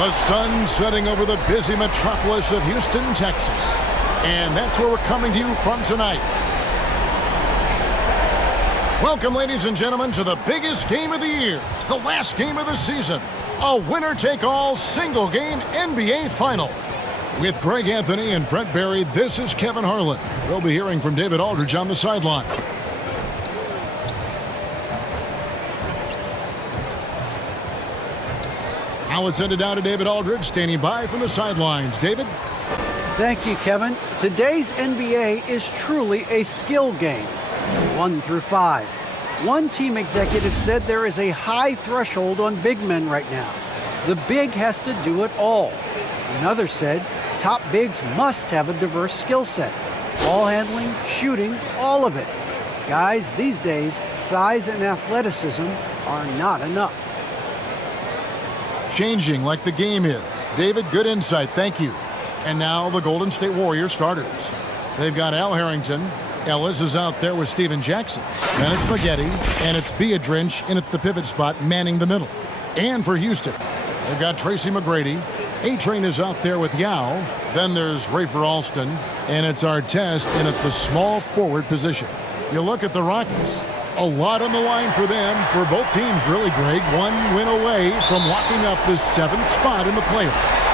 The sun setting over the busy metropolis of Houston, Texas. And that's where we're coming to you from tonight. Welcome, ladies and gentlemen, to the biggest game of the year, the last game of the season, a winner-take-all single-game NBA Final. With Greg Anthony and Brent Barry, this is Kevin Harlan. We'll be hearing from David Aldridge on the sideline. Now let's send it down to David Aldridge, standing by from the sidelines. David? Thank you, Kevin. Today's NBA is truly a skill game, 1 through 5. One team executive said there is a high threshold on big men right now. The big has to do it all. Another said top bigs must have a diverse skill set. Ball handling, shooting, all of it. Guys, these days, size and athleticism are not enough. Changing like the game is. David, good insight. Thank you. And now the Golden State Warriors starters. They've got Al Harrington. Ellis is out there with Steven Jackson. Then it's Spaghetti, and it's Biedrins in at the pivot spot, manning the middle. And for Houston, they've got Tracy McGrady. A-Train is out there with Yao. Then there's Rafer Alston, and it's Artest in at the small forward position. You look at the Rockets. A lot on the line for them, for both teams, really, Greg. One win away from locking up the 7th spot in the playoffs.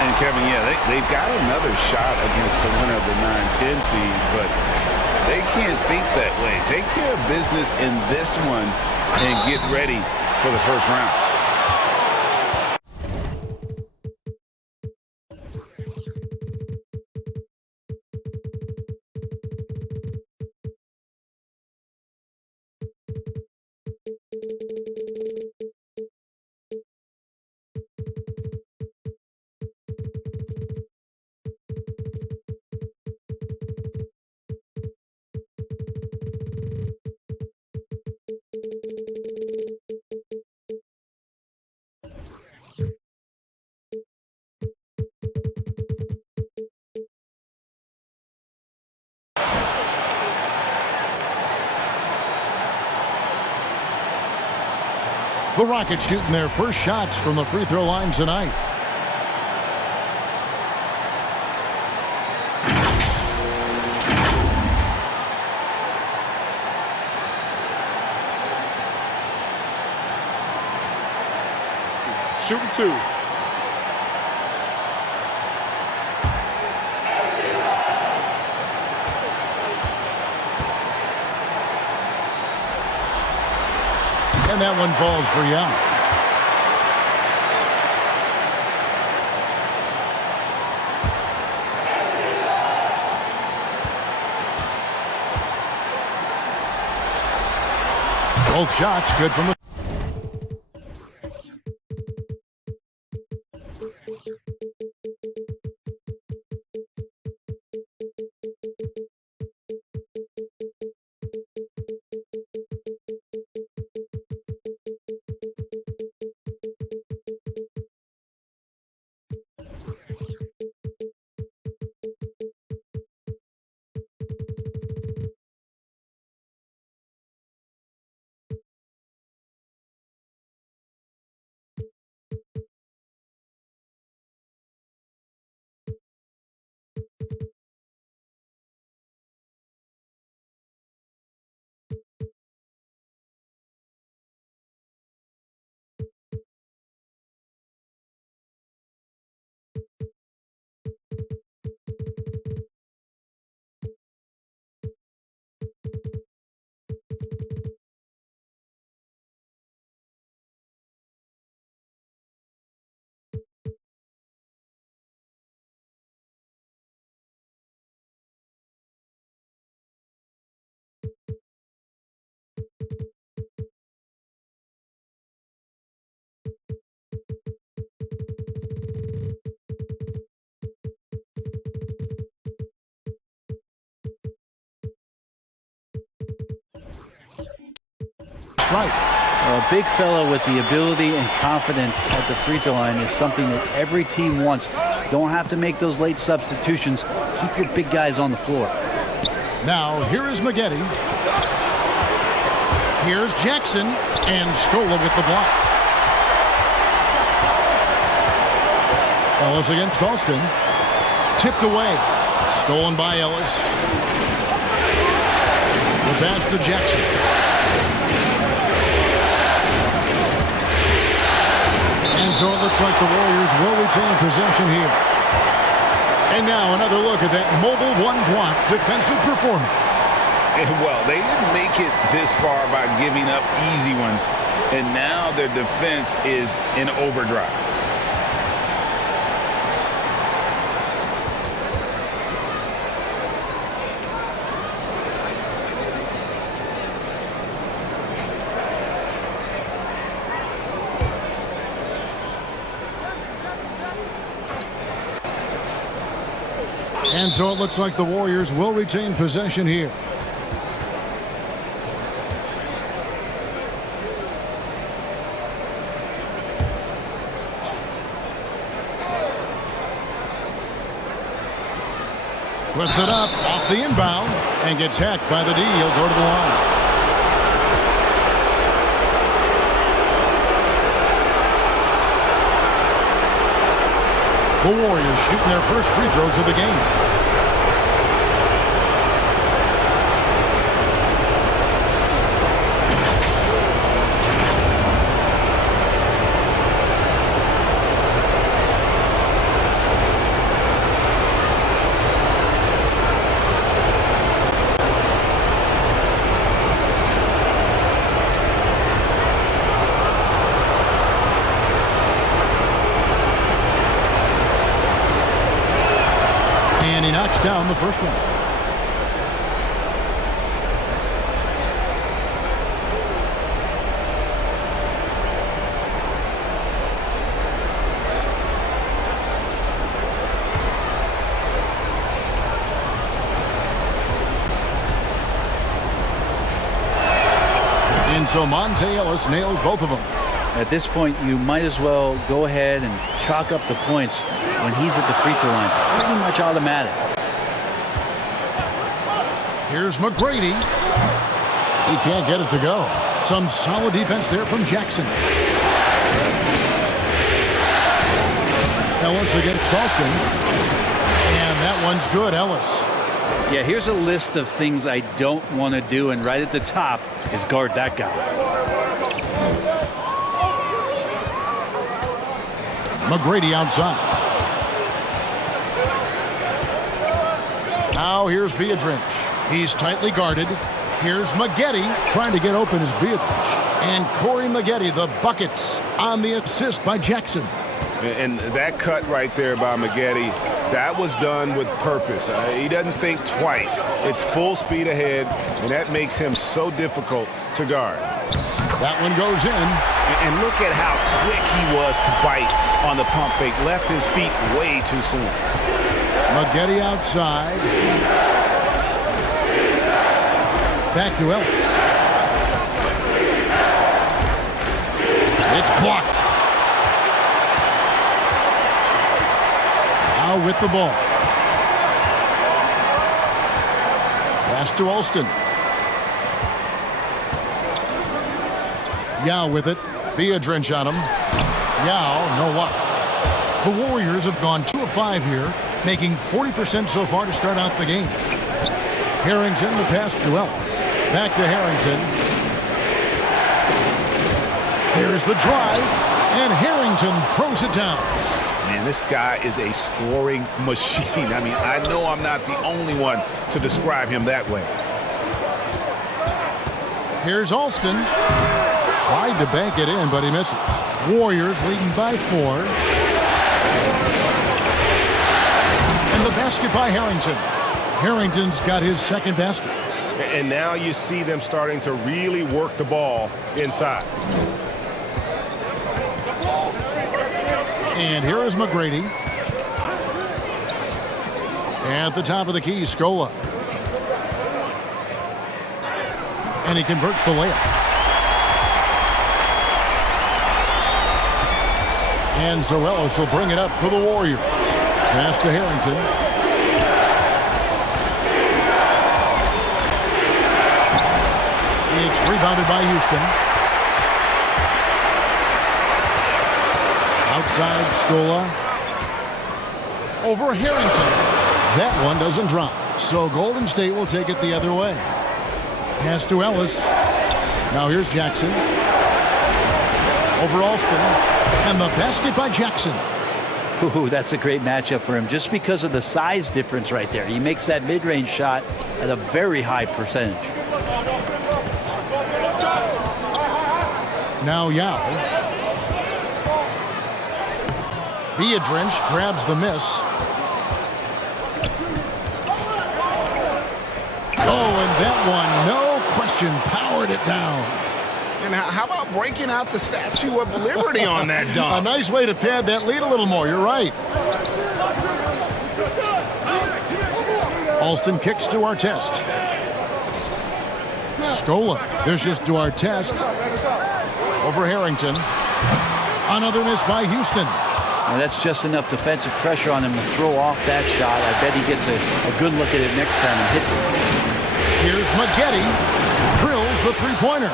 And Kevin, yeah, they've got another shot against the winner of the 9-10 seed, but they can't think that way. Take care of business in this one and get ready for the first round. The Rockets shooting their first shots from the free throw line tonight. shooting 2. And that one falls for Young. Both shots good from the... Right. A big fella with the ability and confidence at the free throw line is something that every team wants. Don't have to make those late substitutions. Keep your big guys on the floor. Now, here is Maggette. Here's Jackson, and Scola with the block. Ellis against Austin. Tipped away. Stolen by Ellis. The pass to Jackson. And so it looks like the Warriors will retain possession here. And now another look at that mobile one-block defensive performance. Well, they didn't make it this far by giving up easy ones, and now their defense is in overdrive. And so it looks like the Warriors will retain possession here. Puts it up off the inbound and gets hacked by the D. He'll go to the line. The Warriors shooting their first free throws of the game. And he knocks down the first one. And so Monte Ellis nails both of them. At this point, you might as well go ahead and chalk up the points when he's at the free throw line. Pretty much automatic. Here's McGrady. He can't get it to go. Some solid defense there from Jackson. Ellis against Austin. And that one's good, Ellis. Yeah, here's a list of things I don't want to do, and right at the top is guard that guy. McGrady outside. Now here's Beadrinch. He's tightly guarded. Here's Maggette trying to get open as Beadrinch. And Corey Maggette, the buckets on the assist by Jackson. And that cut right there by Maggette, that was done with purpose. He doesn't think twice. It's full speed ahead, and that makes him so difficult to guard. That one goes in. And look at how quick he was to bite on the pump fake. Left his feet way too soon. Maggette outside. Back to Ellis. It's blocked. Now with the ball. Pass to Alston. Yao with it. Beadrinch on him. Yao, no luck. The Warriors have gone 2 of 5 here, making 40% so far to start out the game. Harrington, the pass to Ellis. Back to Harrington. There's the drive, and Harrington throws it down. Man, this guy is a scoring machine. I mean, I know I'm not the only one to describe him that way. Here's Alston. Tried to bank it in, but he misses. Warriors leading by 4. And the basket by Harrington. Harrington's got his second basket. And now you see them starting to really work the ball inside. And here is McGrady. At the top of the key, Scola. And he converts the layup. And Zoelos will bring it up for the Warriors. Pass to Harrington. It's rebounded by Houston. Outside Scola. Over Harrington. That one doesn't drop. So Golden State will take it the other way. Pass to Ellis. Now here's Jackson. Over Alston. And the basket by Jackson. Ooh, that's a great matchup for him just because of the size difference right there. He makes that mid-range shot at a very high percentage. Now Yao. Beadrinch grabs the miss. Oh, and that one, no question, powered it down. And how about breaking out the Statue of Liberty on that dunk? A nice way to pad that lead a little more, you're right. Alston kicks to Artest. Scola dishes to Artest. Over Harrington. Another miss by Houston. Now that's just enough defensive pressure on him to throw off that shot. I bet he gets a good look at it next time and hits it. Here's Maggette. Drills the three-pointer.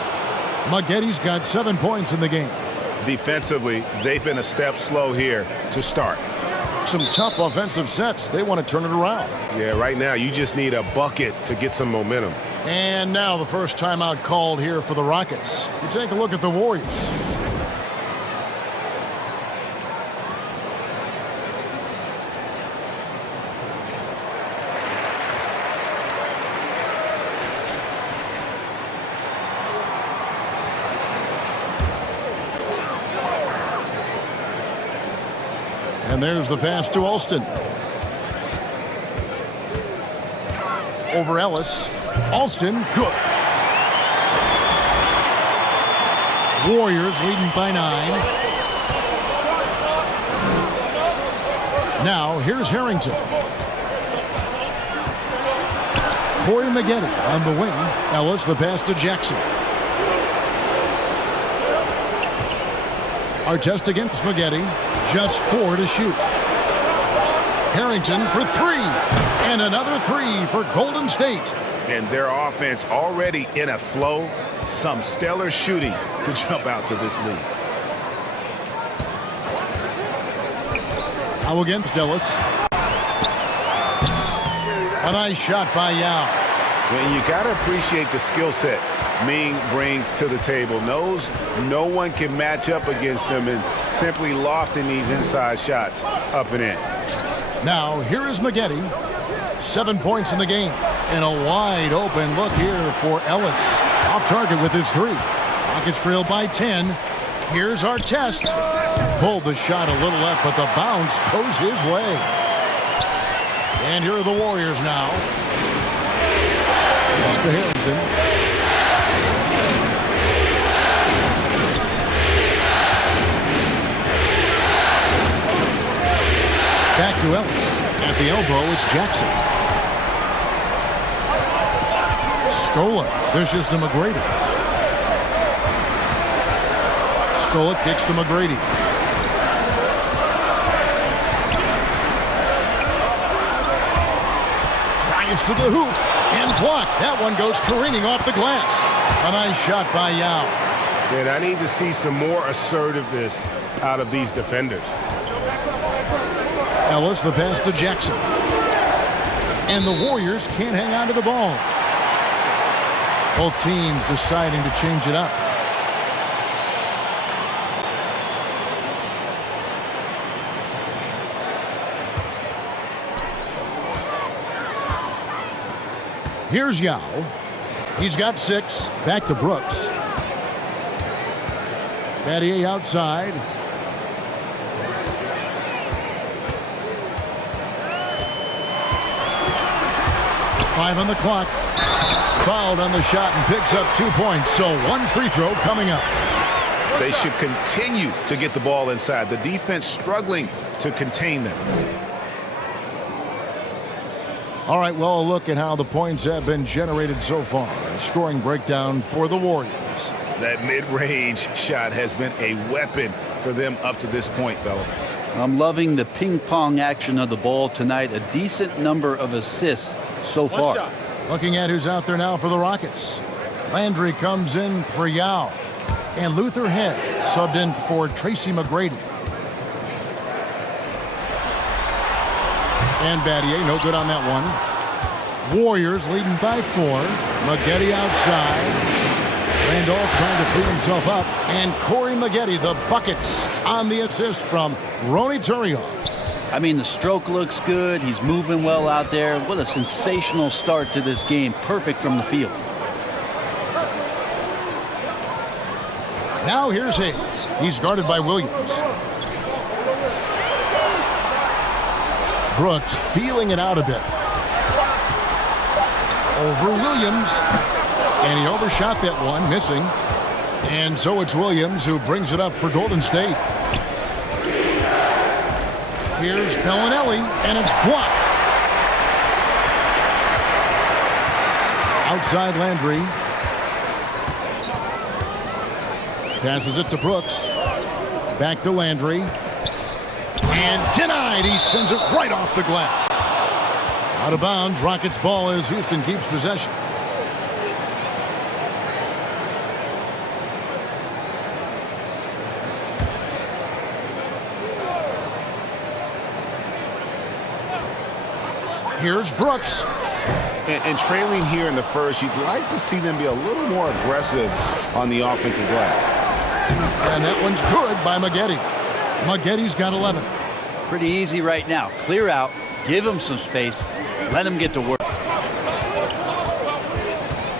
Maggetti's got 7 points in the game. Defensively, they've been a step slow here to start. Some tough offensive sets. They want to turn it around. Yeah, right now you just need a bucket to get some momentum. And now the first timeout called here for the Rockets. You take a look at the Warriors. And there's the pass to Alston. Over Ellis. Alston, good. Warriors leading by 9. Now, here's Harrington. Corey Maggette on the wing. Ellis, the pass to Jackson. Artest against Maggette. Just 4 to shoot. Harrington for 3. And another 3 for Golden State. And their offense already in a flow. Some stellar shooting to jump out to this lead. Now against Ellis. A nice shot by Yao. And you got to appreciate the skill set Ming brings to the table. Knows no one can match up against him and simply lofting these inside shots up and in. Now, here is Maggette. 7 points in the game. And a wide open look here for Ellis. Off target with his 3. Rockets trail by 10. Here's our test. Pulled the shot a little left, but the bounce goes his way. And here are the Warriors now. Mr. Harrington. Back to Ellis. At the elbow, it's Jackson. Scola dishes to McGrady. Scola kicks to McGrady. Drives to the hoop and blocked. That one goes careening off the glass. A nice shot by Yao. And I need to see some more assertiveness out of these defenders. Ellis, the pass to Jackson. And the Warriors can't hang on to the ball. Both teams deciding to change it up. Here's Yao. He's got 6. Back to Brooks. Battier outside. Five on the clock. Fouled on the shot and picks up 2 points. So 1 free throw coming up. They should continue to get the ball inside. The defense struggling to contain them. All right, well, a look at how the points have been generated so far. A scoring breakdown for the Warriors. That mid-range shot has been a weapon for them up to this point, fellas. I'm loving the ping-pong action of the ball tonight. A decent number of assists so far. Looking at who's out there now for the Rockets. Landry comes in for Yao. And Luther Head subbed in for Tracy McGrady. And Battier, no good on that one. Warriors leading by 4. Maggette outside. Randolph trying to free himself up. And Corey Maggette, the buckets on the assist from Ronny Turiaf. I mean, the stroke looks good. He's moving well out there. What a sensational start to this game. Perfect from the field. Now here's Hayes. He's guarded by Williams. Brooks feeling it out a bit. Over Williams. And he overshot that one, missing. And so it's Williams who brings it up for Golden State. Here's Bellinelli, and it's blocked. Outside Landry. Passes it to Brooks. Back to Landry. And denied. He sends it right off the glass. Out of bounds. Rockets ball as Houston keeps possession. Here's Brooks. And trailing here in the first, you'd like to see them be a little more aggressive on the offensive glass. And that one's good by Maggette. Maggette's got 11. Pretty easy right now. Clear out, give him some space, let him get to work.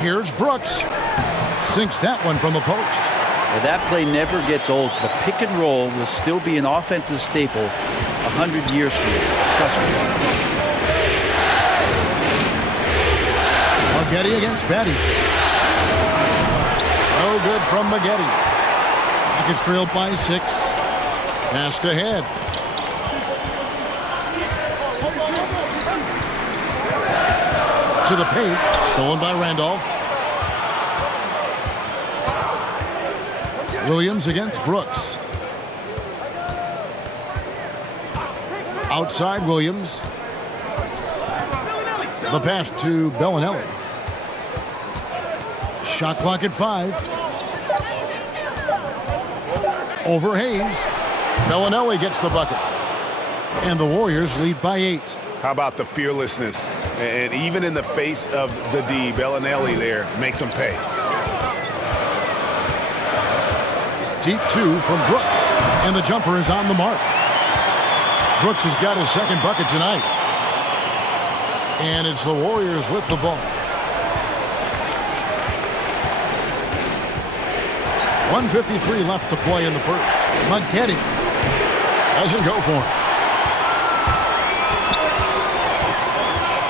Here's Brooks. Sinks that one from the post. Well, that play never gets old. The pick and roll will still be an offensive staple 100 years from now. Trust me. Maggette against Batty. No good from Maggette. Rockets trailed by 6. Passed ahead. To the paint. Stolen by Randolph. Williams against Brooks. Outside Williams. The pass to Bellinelli. Shot clock at 5. Over Hayes. Bellinelli gets the bucket. And the Warriors lead by 8. How about the fearlessness? And even in the face of the D, Bellinelli there makes him pay. deep two from Brooks. And the jumper is on the mark. Brooks has got his second bucket tonight. And it's the Warriors with the ball. 1:53 left to play in the first. McGetty doesn't go for it.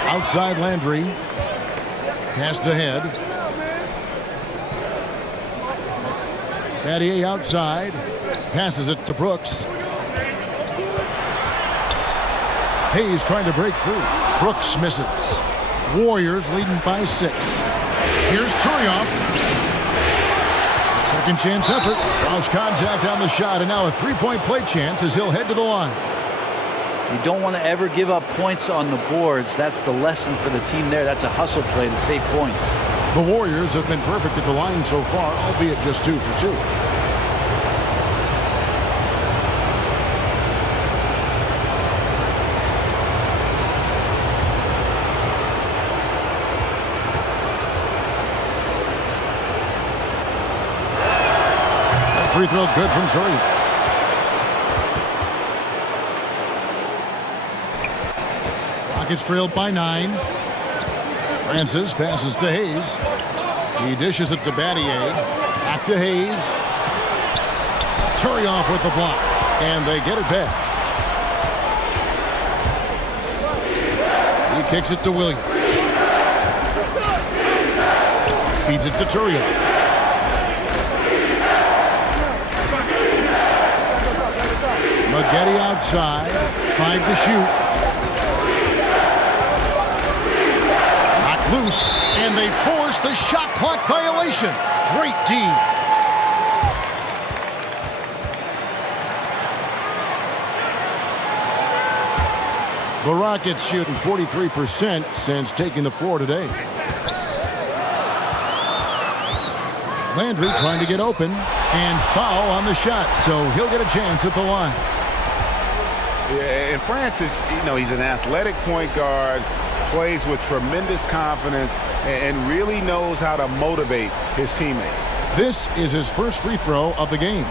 Outside Landry. Passed ahead. Battier outside. Passes it to Brooks. Hayes trying to break through. Brooks misses. Warriors leading by 6. Here's Turioff. Second chance effort. Draws contact on the shot, and now a three-point play chance as he'll head to the line. You don't want to ever give up points on the boards. That's the lesson for the team there. That's a hustle play to save points. The Warriors have been perfect at the line so far, albeit just 2 for 2. That free throw good from Turioff. Rockets trailed by 9. Francis passes to Hayes. He dishes it to Battier. Back to Hayes. Turioff with the block. And they get it back. He kicks it to Williams. Feeds it to Turioff. McGetty outside. 5 to shoot. Loose, and they force the shot clock violation. Great D. The Rockets shooting 43% since taking the floor today. Landry trying to get open, and foul on the shot, so he'll get a chance at the line. Yeah, and Francis, he's an athletic point guard, plays with tremendous confidence, and really knows how to motivate his teammates. This is his first free throw of the game.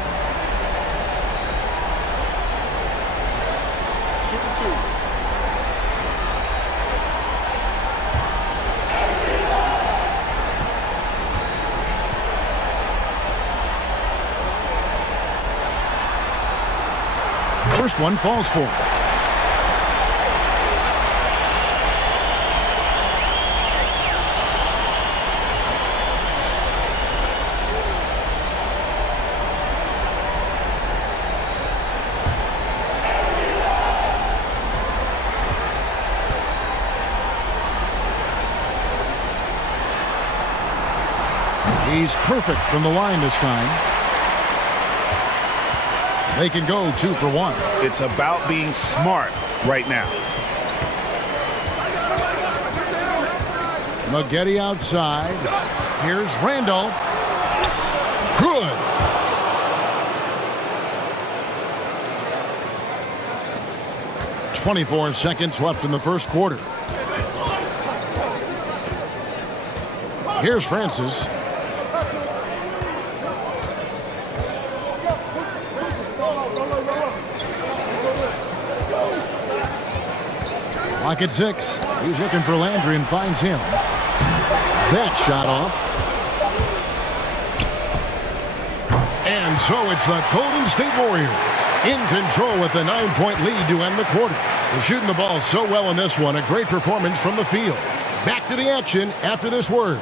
First one falls for him. He's perfect from the line this time. They can go 2 for 1. It's about being smart right now. McGetty outside. Here's Randolph. Good. .24 seconds left in the first quarter. Here's Francis. Lock at 6. He's looking for Landry and finds him. That shot off. And so it's the Golden State Warriors in control with a 9-point lead to end the quarter. They're shooting the ball so well in this one. A great performance from the field. Back to the action after this word.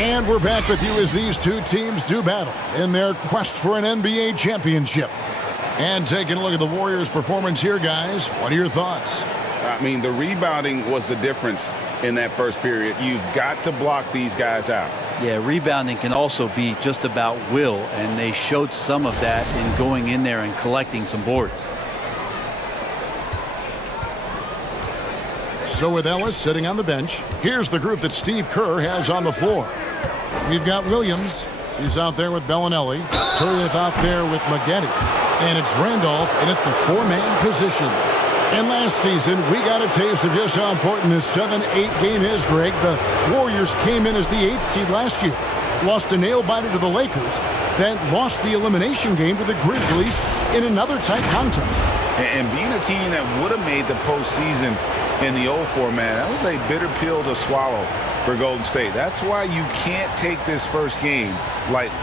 And we're back with you as these two teams do battle in their quest for an NBA championship. And taking a look at the Warriors' performance here, guys, what are your thoughts? I mean, the rebounding was the difference in that first period. You've got to block these guys out. Yeah, rebounding can also be just about will, and they showed some of that in going in there and collecting some boards. So with Ellis sitting on the bench, here's the group that Steve Kerr has on the floor. We've got Williams. He's out there with Bellinelli. Turleth out there with Maggette. And it's Randolph in at the four-man position. And last season, we got a taste of just how important this 7-8 game is, Greg. The Warriors came in as the 8th seed last year, lost a nail-biter to the Lakers, then lost the elimination game to the Grizzlies in another tight contest. And being a team that would have made the postseason in the old format, that was a bitter pill to swallow for Golden State. That's why you can't take this first game lightly.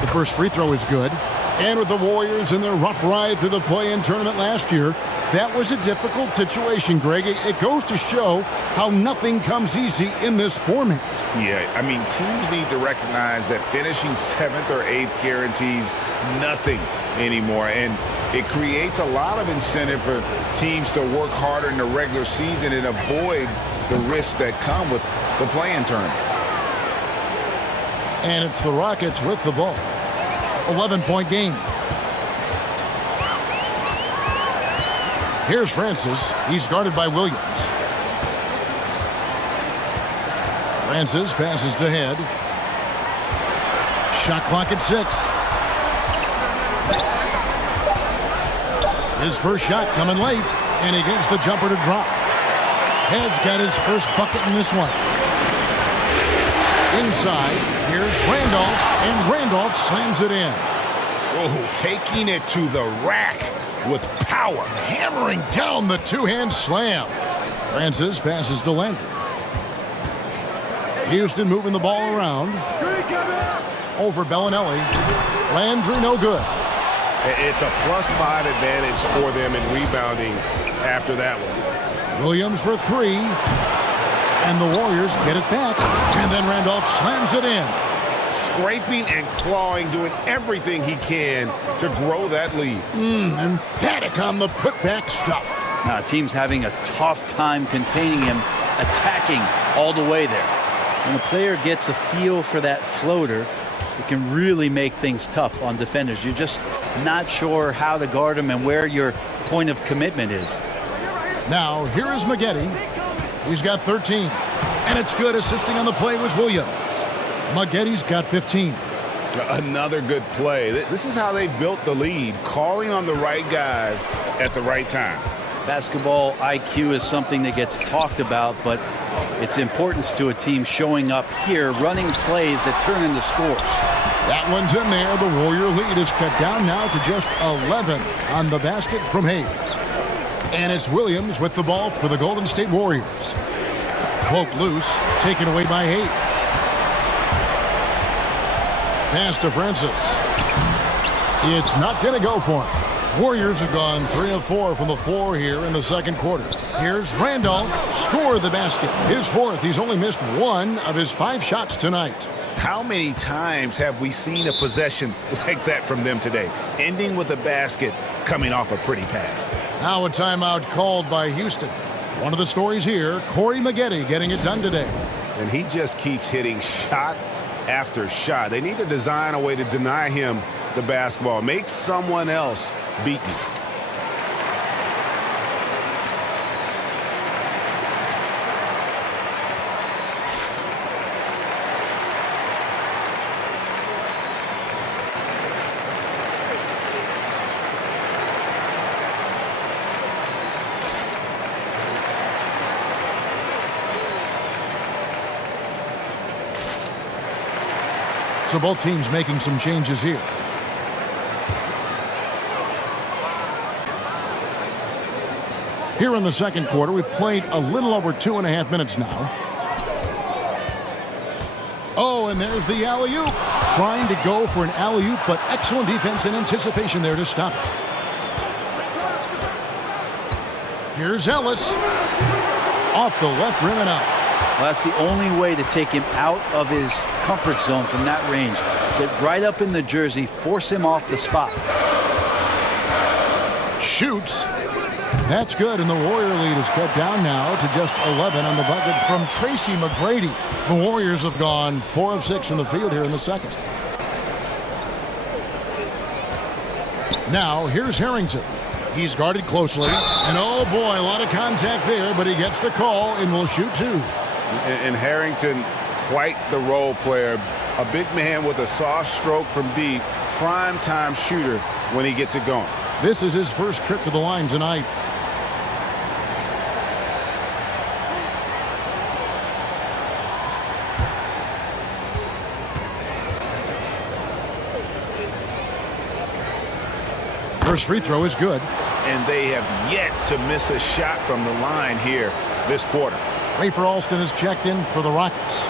The first free throw is good. And with the Warriors in their rough ride through the play-in tournament last year, that was a difficult situation, Greg. It goes to show how nothing comes easy in this format. Yeah, I mean, teams need to recognize that finishing 7th or 8th guarantees nothing anymore. And it creates a lot of incentive for teams to work harder in the regular season and avoid the risks that come with the play-in tournament. And it's the Rockets with the ball. 11-point game. Here's Francis. He's guarded by Williams. Francis passes to Head. Shot clock at 6. His first shot coming late, and he gets the jumper to drop. Head's got his first bucket in this one. Inside, here's Randolph, and Randolph slams it in. Oh, taking it to the rack with power. Hammering down the two-hand slam. Francis passes to Landry. Houston moving the ball around. Over Bellinelli. Landry no good. It's a +5 advantage for them in rebounding after that one. Williams for 3. And the Warriors get it back. And then Randolph slams it in. Scraping and clawing, doing everything he can to grow that lead. Emphatic on the putback stuff. Team's having a tough time containing him, attacking all the way there. When a player gets a feel for that floater, it can really make things tough on defenders. You're just not sure how to guard him and where your point of commitment is. Now, here is Maggette. He's got 13. And it's good. Assisting on the play was Williams. Maggette's got 15. Another good play. This is how they built the lead, calling on the right guys at the right time. Basketball IQ is something that gets talked about, but its importance to a team showing up here, running plays that turn into scores. That one's in there. The Warrior lead is cut down now to just 11 on the basket from Hayes. And it's Williams with the ball for the Golden State Warriors. Poked loose, taken away by Hayes. Pass to Francis. It's not going to go for him. Warriors have gone 3 of 4 from the floor here in the second quarter. Here's Randolph. Score the basket. His 4th. He's only missed 1 of his 5 shots tonight. How many times have we seen a possession like that from them today, ending with a basket coming off a pretty pass? Now a timeout called by Houston. One of the stories here, Corey Maggette getting it done today. And he just keeps hitting shot after shot. They need to design a way to deny him the basketball. Make someone else beat you. So both teams making some changes here. Here in the second quarter, we've played a little over 2.5 minutes now. Oh, and there's the alley-oop. Trying to go for an alley-oop, but excellent defense and anticipation there to stop it. Here's Ellis. Off the left rim and out. Well, that's the only way to take him out of his comfort zone from that range. Get right up in the jersey, force him off the spot. Shoots. That's good, and the Warrior lead is cut down now to just 11 on the bucket from Tracy McGrady. The Warriors have gone 4 of 6 from the field here in the second. Now, here's Harrington. He's guarded closely, and oh boy, a lot of contact there, but he gets the call and will shoot 2. And Harrington, quite the role player. A big man with a soft stroke from deep, prime-time shooter when he gets it going. This is his first trip to the line tonight. First free throw is good. And they have yet to miss a shot from the line here this quarter. Rafer Alston has checked in for the Rockets.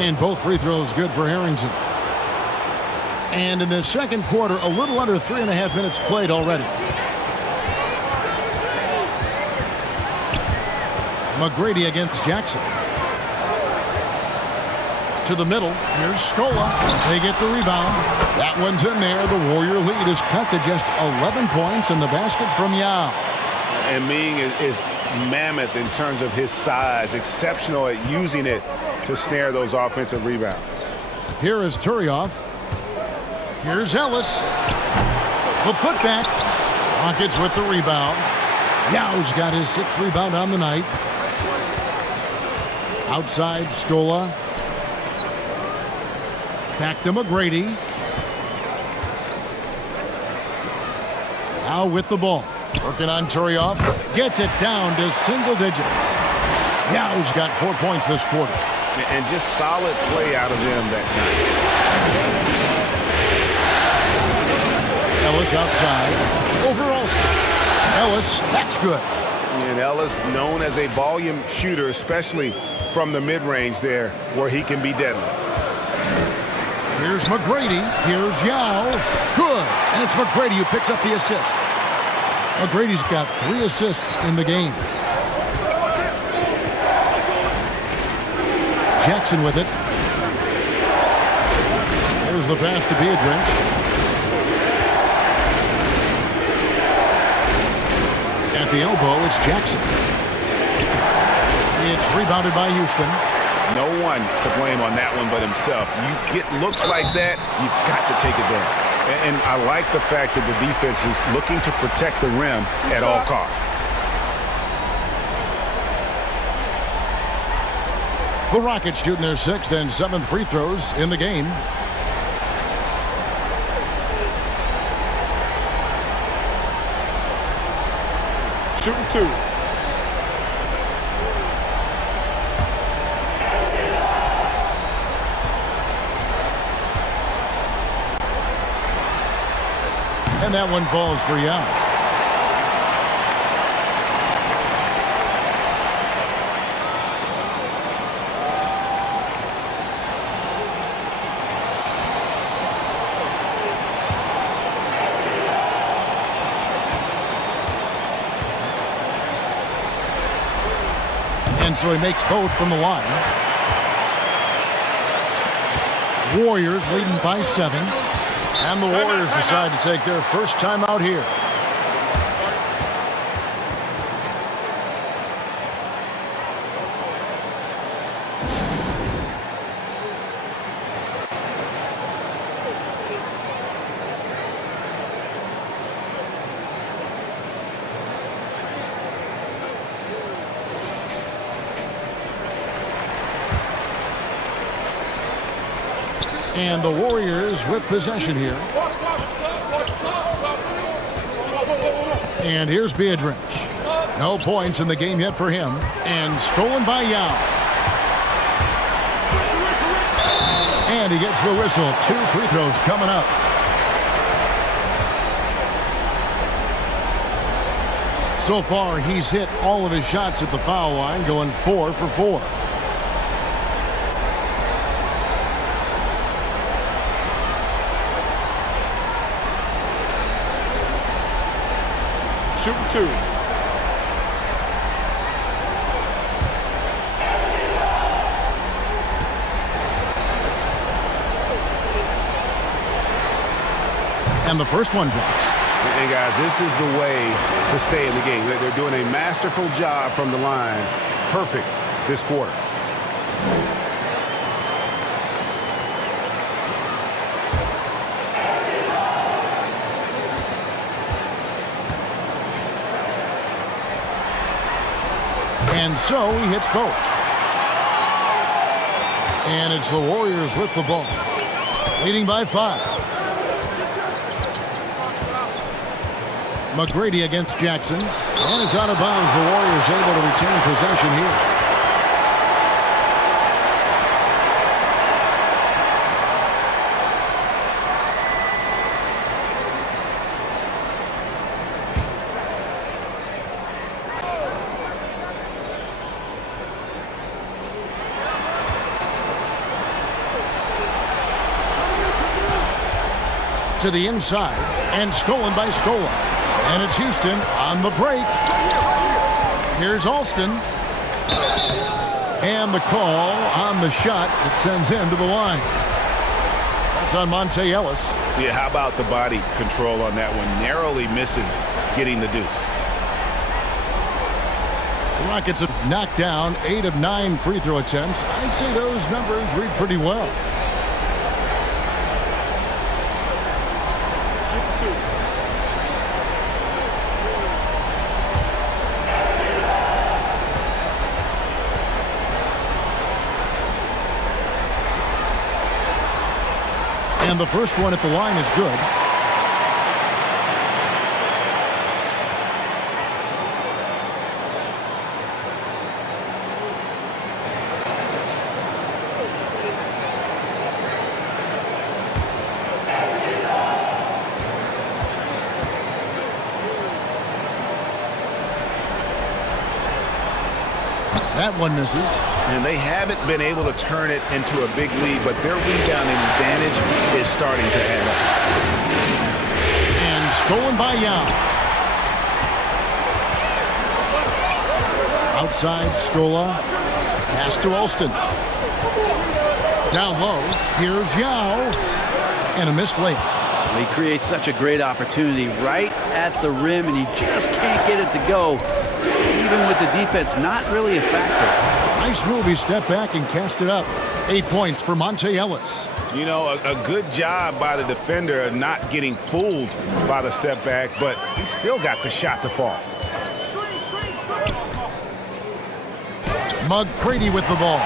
And both free throws good for Harrington. And in the second quarter, a little under 3.5 minutes played already. McGrady against Jackson. To the middle. Here's Scola. They get the rebound. That one's in there. The Warrior lead is cut to just 11 points, and the basket from Yao. And Ming is mammoth in terms of his size, exceptional at using it to snare those offensive rebounds. Here is Turioff. Here's Ellis. The putback. Rockets with the rebound. Yao's got his 6th rebound on the night. Outside, Scola. Back to McGrady. Now with the ball. Working on Turioff. Gets it down to single digits. Yao's got 4 points this quarter. And just solid play out of them that time. Ellis outside. Over Alston. Ellis, that's good. And Ellis known as a volume shooter, especially from the mid-range there, where he can be deadly. Here's McGrady. Here's Yao. Good. And it's McGrady who picks up the assist. McGrady's got 3 assists in the game. Jackson with it. There's the pass to Beadrich. At the elbow, it's Jackson. It's rebounded by Houston. No one to blame on that one but himself. You get looks like that, you've got to take it down. And I like the fact that the defense is looking to protect the rim at all costs. The Rockets shooting their 6th and 7th free throws in the game. Shooting 2. And that one falls for Yao. And so he makes both from the line. Warriors leading by 7. And the Warriors decide to take their first time out here. And the Warriors with possession here. And here's Beadrich. No points in the game yet for him. And stolen by Yao. And he gets the whistle. 2 free throws coming up. So far, he's hit all of his shots at the foul line, going 4 for 4. shooting 2. And the first one drops. And guys, this is the way to stay in the game. They're doing a masterful job from the line. Perfect this quarter. And so he hits both. And it's the Warriors with the ball, leading by 5. McGrady against Jackson, and it's out of bounds. The Warriors able to retain possession here. To the inside, and stolen by Scola. And it's Houston on the break. Here's Alston. And the call on the shot that sends him to the line. That's on Monte Ellis. Yeah, how about the body control on that one? Narrowly misses getting the deuce. The Rockets have knocked down 8 of 9 free throw attempts. I'd say those numbers read pretty well. And the first one at the line is good. That one misses. And they haven't been able to turn it into a big lead, but their rebounding advantage is starting to add up. And stolen by Young. Outside, Scola. Pass to Alston. Down low, here's Yao. And a missed layup. He creates such a great opportunity right at the rim, and he just can't get it to go. Even with the defense not really a factor. Nice move. He stepped back and cast it up. 8 points for Monte Ellis. You know, a good job by the defender of not getting fooled by the step back, but he still got the shot to fall. McGrady with the ball.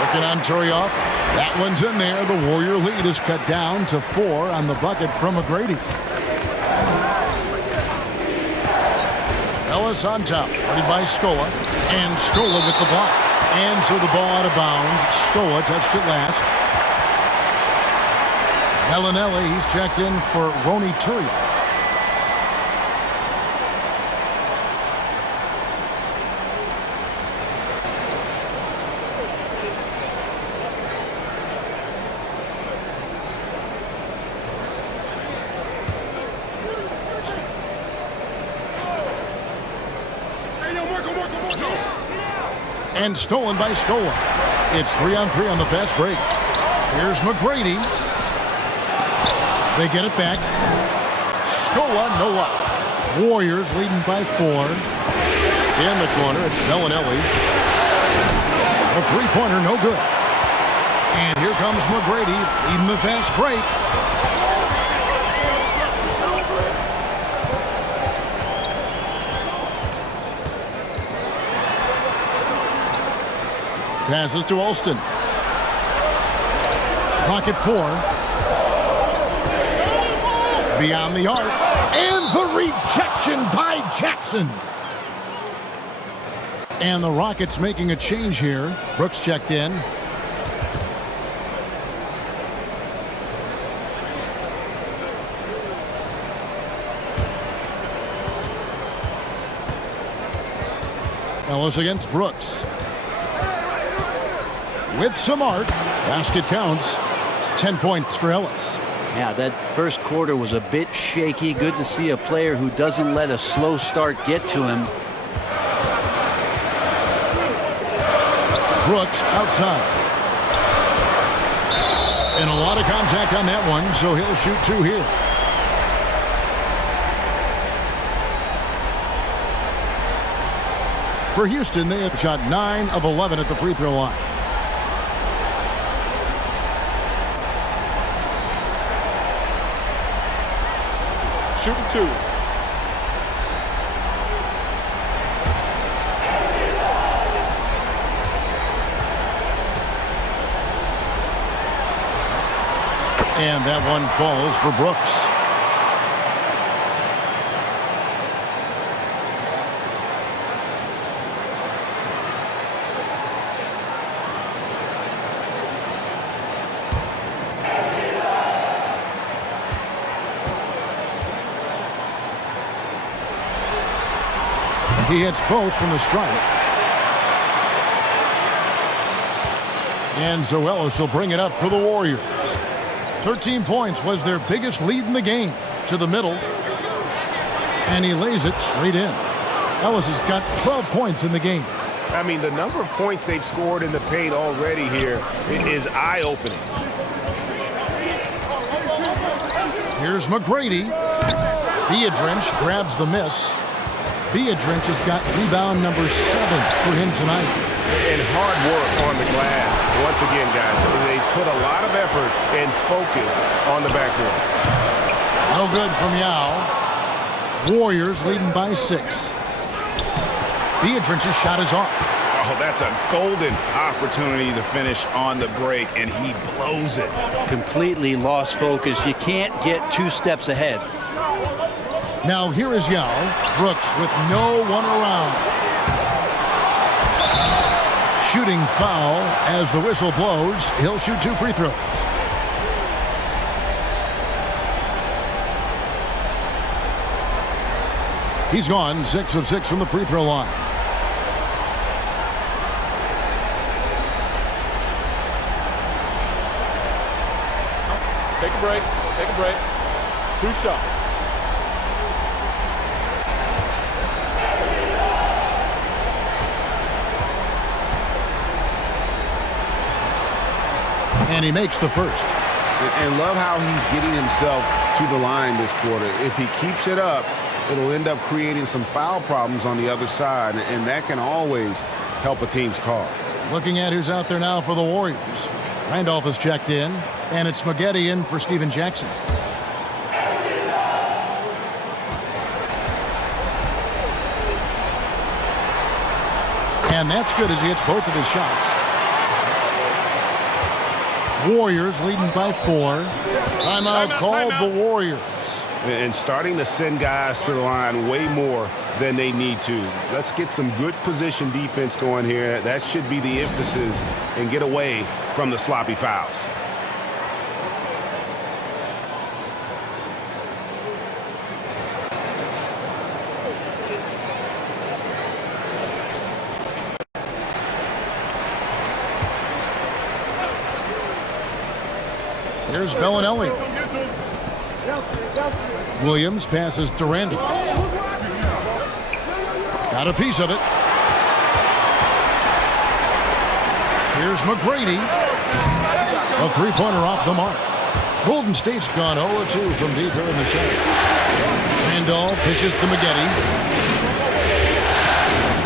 Looking on Turioff. That one's in there. The Warrior lead is cut down to 4 on the bucket from McGrady. Ellis on top. Ready by Scola. And Scola with the block. And so the ball out of bounds. Scola touched it last. Bellinelli, he's checked in for Ronny Turioff. And stolen by Scola. It's 3-on-3 on the fast break. Here's McGrady. They get it back. Scola, no luck. Warriors leading by 4. In the corner, it's Bellinelli. A three-pointer, no good. And here comes McGrady leading the fast break. Passes to Alston. Clock at 4. Beyond the arc. And the rejection by Jackson. And the Rockets making a change here. Brooks checked in. Ellis against Brooks. With some arc, basket counts. 10 points for Ellis. Yeah, that first quarter was a bit shaky. Good to see a player who doesn't let a slow start get to him. Brooks outside. And a lot of contact on that one, so he'll shoot 2 here. For Houston, they have shot 9 of 11 at the free throw line. Shooting 2. And that one falls for Brooks. He hits both from the stripe. And Zoelos will bring it up for the Warriors. 13 points was their biggest lead in the game. To the middle. And he lays it straight in. Ellis has got 12 points in the game. I mean, the number of points they've scored in the paint already here is eye-opening. Here's McGrady. Beadrinch grabs the miss. Beadrinch has got rebound number 7 for him tonight. And hard work on the glass. Once again, guys, they put a lot of effort and focus on the backboard. No good from Yao. Warriors leading by 6. Beadrinch's shot is off. Oh, that's a golden opportunity to finish on the break, and he blows it. Completely lost focus. You can't get 2 steps ahead. Now here is Yao. Brooks with no one around. Shooting foul as the whistle blows. He'll shoot 2 free throws. He's gone 6 of 6 from the free throw line. Take a break. Take a break. 2 shots. And he makes the first. And love how he's getting himself to the line this quarter. If he keeps it up, it'll end up creating some foul problems on the other side, and that can always help a team's cause. Looking at who's out there now for the Warriors. Randolph has checked in, and it's Spaghetti in for Steven Jackson. And that's good as he hits both of his shots. Warriors leading by 4. Timeout called the Warriors. And starting to send guys to the line way more than they need to. Let's get some good position defense going here. That should be the emphasis, and get away from the sloppy fouls. Here's Bellinelli. Williams passes to Randall. Got a piece of it. Here's McGrady. A 3-pointer off the mark. Golden State's gone 0-2 from deep here in the second. Randolph pitches to Maggette.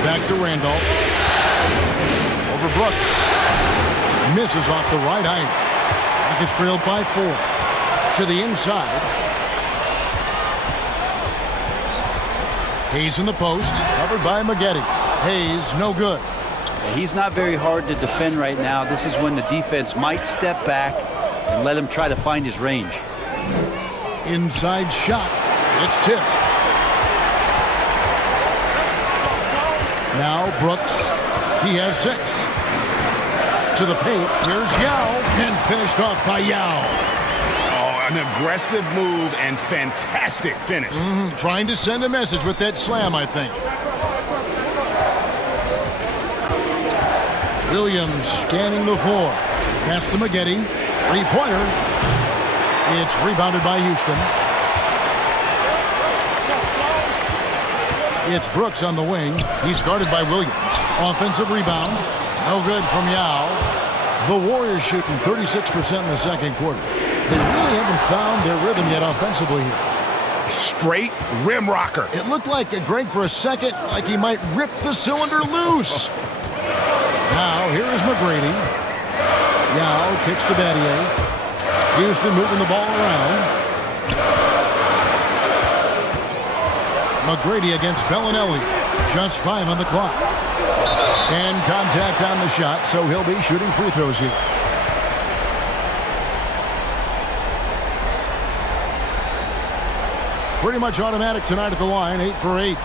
Back to Randolph. Over Brooks. Misses off the right iron. Rockets trailed by 4. To the inside. Hayes in the post, covered by Maggette. Hayes, no good. He's not very hard to defend right now. This is when the defense might step back and let him try to find his range. Inside shot. It's tipped. Now Brooks. He has 6. To the paint. Here's Yao. And finished off by Yao. An aggressive move and fantastic finish. Trying to send a message with that slam, I think. Williams scanning the floor. Pass to Maggette. 3-pointer. It's rebounded by Houston. It's Brooks on the wing. He's guarded by Williams. Offensive rebound. No good from Yao. The Warriors shooting 36% in the second quarter. They really haven't found their rhythm yet offensively here. Straight rim rocker. It looked like Greg for a second, like he might rip the cylinder loose. Now, here is McGrady. Yao kicks to Battier. Houston moving the ball around. McGrady against Bellinelli. Just 5 on the clock. And contact on the shot, so he'll be shooting free throws here. Pretty much automatic tonight at the line, 8 for 8.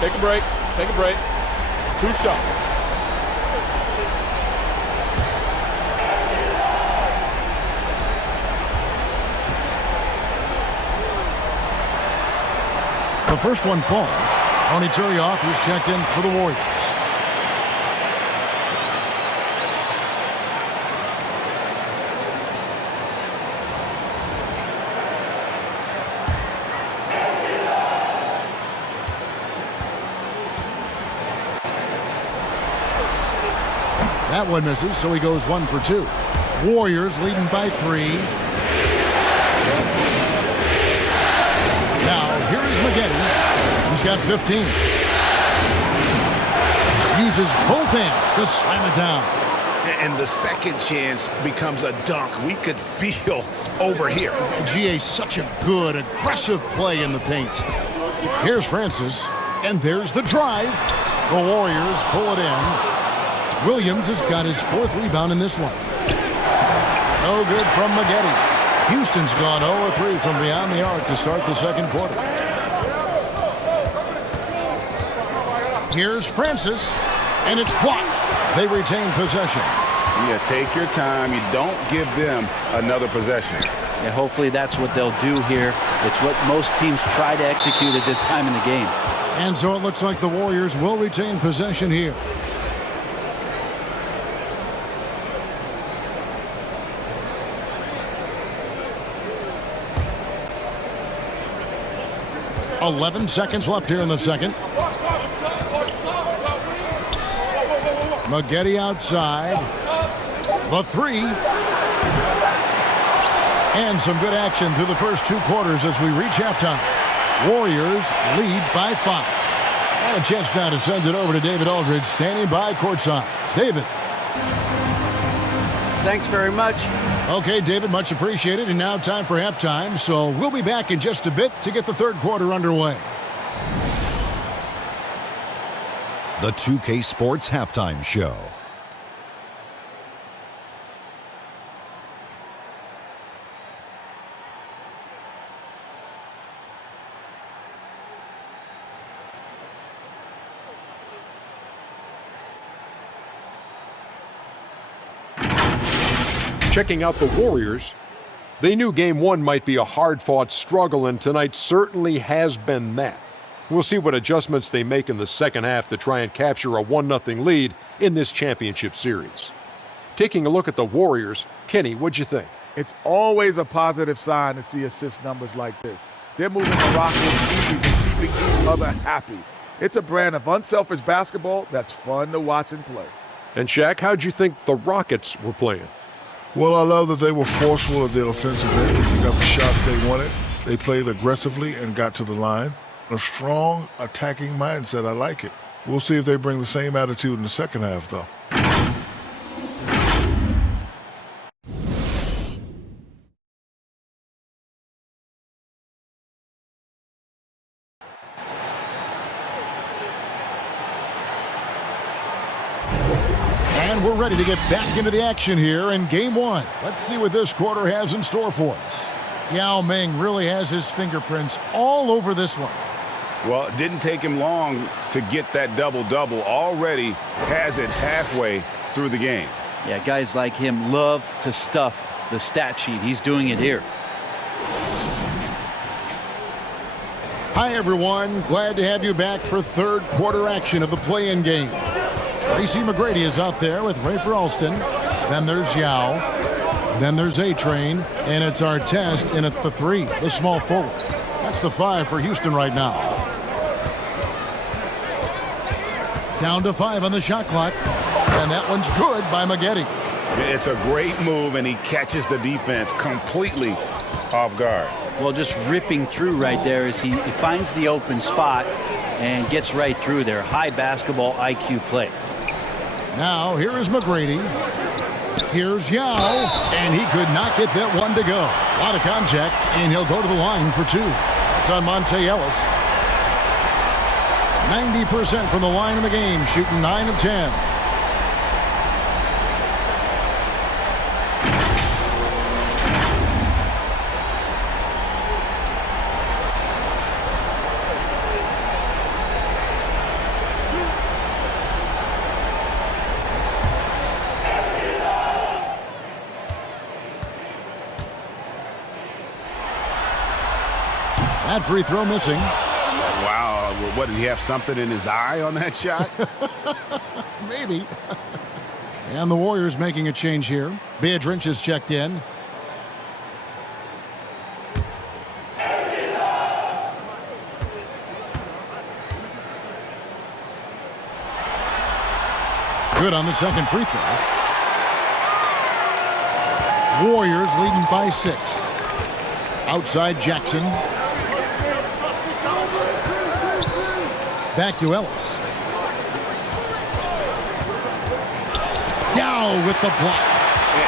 Take a break. Take a break. 2 shots. The first one falls. Tony Turioff, who's checked in for the Warriors. That one misses, so he goes 1 for 2. Warriors leading by 3. Now, here is McGetty. He's got 15. Uses both hands to slam it down. And the second chance becomes a dunk. We could feel over here. GA, such a good, aggressive play in the paint. Here's Francis, and there's the drive. The Warriors pull it in. Williams has got his 4th rebound in this one. No good from McGetty. Houston's gone 0-3 from beyond the arc to start the second quarter. Here's Francis, and it's blocked. They retain possession. Yeah, take your time. You don't give them another possession. Yeah, hopefully that's what they'll do here. It's what most teams try to execute at this time in the game. And so it looks like the Warriors will retain possession here. .11 seconds left here in the second. McGetty outside. The 3. And some good action through the first 2 quarters as we reach halftime. Warriors lead by 5. And a chance now to send it over to David Aldridge, standing by courtside. David. Thanks very much. Okay, David, much appreciated. And now time for halftime. So we'll be back in just a bit to get the third quarter underway. The 2K Sports Halftime Show. Checking out the Warriors, they knew Game 1 might be a hard-fought struggle, and tonight certainly has been that. We'll see what adjustments they make in the second half to try and capture a 1-0 lead in this championship series. Taking a look at the Warriors, Kenny, what'd you think? It's always a positive sign to see assist numbers like this. They're moving the rock with ease and keeping each other happy. It's a brand of unselfish basketball that's fun to watch and play. And Shaq, how'd you think the Rockets were playing? Well, I love that they were forceful at their offensive end. They got the shots they wanted. They played aggressively and got to the line. A strong attacking mindset. I like it. We'll see if they bring the same attitude in the second half, though. And we're ready to get back into the action here in Game 1. Let's see what this quarter has in store for us. Yao Ming really has his fingerprints all over this one. Well, it didn't take him long to get that double-double. Already has it halfway through the game. Yeah, guys like him love to stuff the stat sheet. He's doing it here. Hi, everyone. Glad to have you back for third quarter action of the play-in game. Tracy McGrady is out there with Ray Alston. Then there's Yao. Then there's A-Train. And it's Artest in at the 3, the small forward. That's the 5 for Houston right now. Down to 5 on the shot clock. And that one's good by McGrady. It's a great move, and he catches the defense completely off guard. Well, just ripping through right there as he finds the open spot and gets right through there. High basketball IQ play. Now, here is McGrady. Here's Yao, and he could not get that one to go. A lot of contact, and he'll go to the line for 2. That's on Monte Ellis. 90% from the line in the game, shooting 9 of 10. That free throw missing. Wow, what, did he have something in his eye on that shot? Maybe. And the Warriors making a change here. Biedrins is checked in. Good on the second free throw. Warriors leading by 6. Outside Jackson. Back to Ellis. Yao with the block.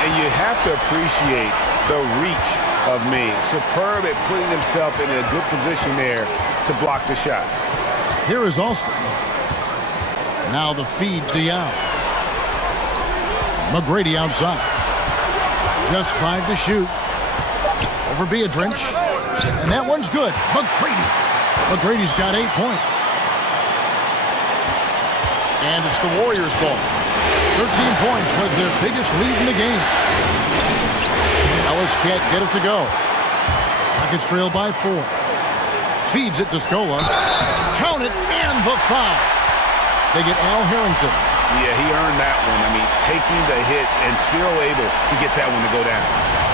And you have to appreciate the reach of May. Superb at putting himself in a good position there to block the shot. Here is Alston. Now the feed to Yao. McGrady outside. Just 5 to shoot. Over Biedrins. And that one's good. McGrady's got 8 points. And it's the Warriors' ball. 13 points was their biggest lead in the game. Ellis can't get it to go. Rockets trail by 4. Feeds it to Scola. Count it, and the foul. They get Al Harrington. Yeah, he earned that one. I mean, taking the hit and still able to get that one to go down.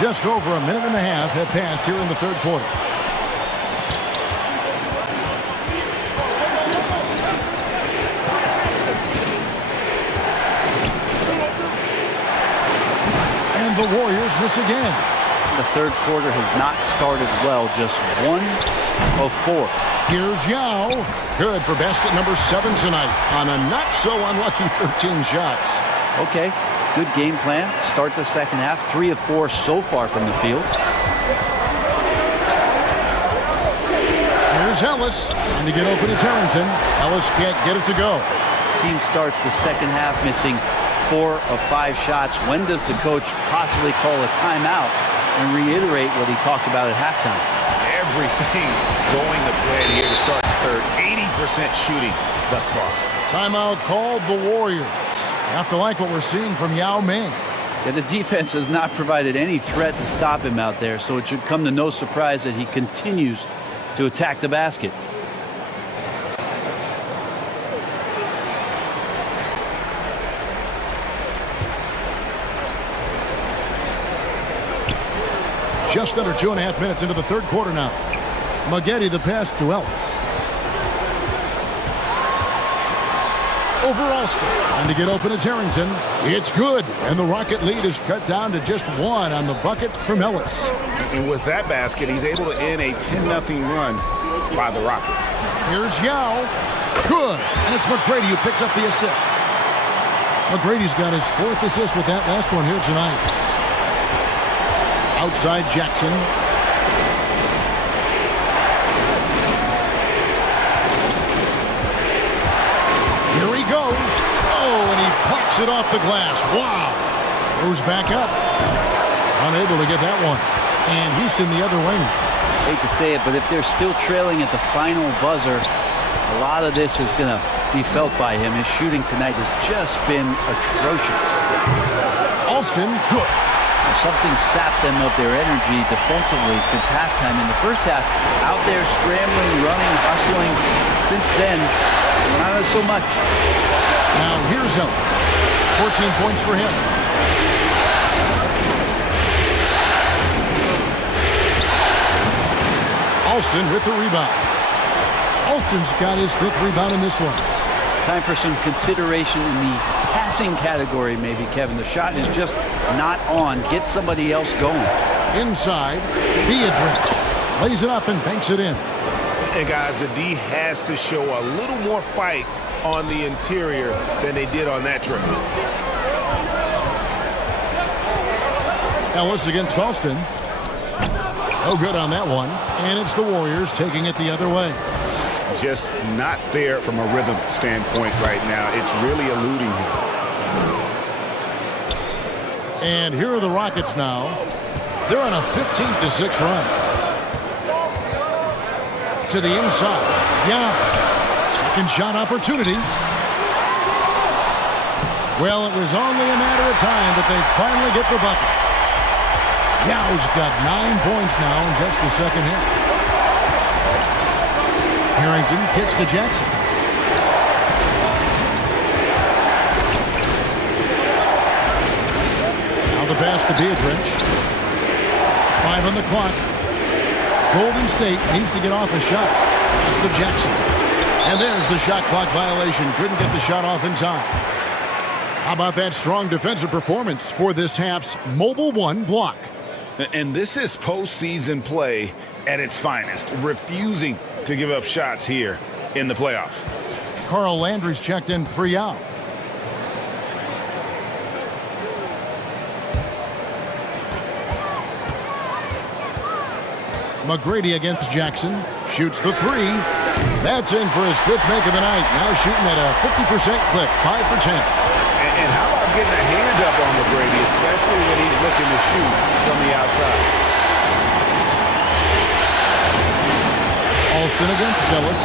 Just over a minute and a half have passed here in the third quarter. And the Warriors miss again. The third quarter has not started well, just 1 of 4. Here's Yao. Good for basket number 7 tonight on a not so unlucky 13 shots. Okay. Good game plan. Start the second half. 3 of 4 so far from the field. Here's Ellis. Trying to get open to Harrington. Ellis can't get it to go. Team starts the second half missing 4 of 5 shots. When does the coach possibly call a timeout and reiterate what he talked about at halftime? Everything going to plan here to start the third. 80% shooting thus far. Timeout called the Warriors. Have to like what we're seeing from Yao Ming. Yeah, the defense has not provided any threat to stop him out there, so it should come to no surprise that he continues to attack the basket. Just under 2.5 minutes into the third quarter now. McGrady the pass to Ellis. Over Alston. Trying to get open at Harrington. It's good. And the Rocket lead is cut down to just 1 on the bucket from Ellis. And with that basket, he's able to end a 10-0 run by the Rockets. Here's Yao. Good. And it's McGrady who picks up the assist. McGrady's got his 4th assist with that last one here tonight. Outside Jackson. Here he goes. Oh, and he plucks it off the glass. Wow. Goes back up. Unable to get that one. And Houston the other way now. Hate to say it, but if they're still trailing at the final buzzer, a lot of this is going to be felt by him. His shooting tonight has just been atrocious. Alston, good. Something sapped them of their energy defensively since halftime. In the first half, out there scrambling, running, hustling. Since then, not so much. Now here's Ellis. 14 points for him. Alston with the rebound. Alston's got his 5th rebound in this one. Time for some consideration in the passing category, maybe, Kevin. The shot is just not on. Get somebody else going. Inside, Biedrink lays it up and banks it in. And guys, the D has to show a little more fight on the interior than they did on that trip. Ellis against Alston. No good on that one. And it's the Warriors taking it the other way. Just not there from a rhythm standpoint right now. It's really eluding him. And here are the Rockets now. They're on a 15-6 run. To the inside. Yeah. Second shot opportunity. Well, it was only a matter of time, but they finally get the bucket. Yow's got 9 points now in just the second half. Harrington kicks to Jackson. Now the pass to Biedrink. 5 on the clock. Golden State needs to get off a shot. Pass to Jackson. And there's the shot clock violation. Couldn't get the shot off in time. How about that strong defensive performance for this half's Mobile One block? And this is postseason play at its finest, refusing to give up shots here in the playoffs. Carl Landry's checked in for Yao. McGrady against Jackson. Shoots the 3. That's in for his 5th make of the night. Now shooting at a 50% clip, 5 for 10. And how about getting a hand up on McGrady, especially when he's looking to shoot from the outside? Alston against Ellis.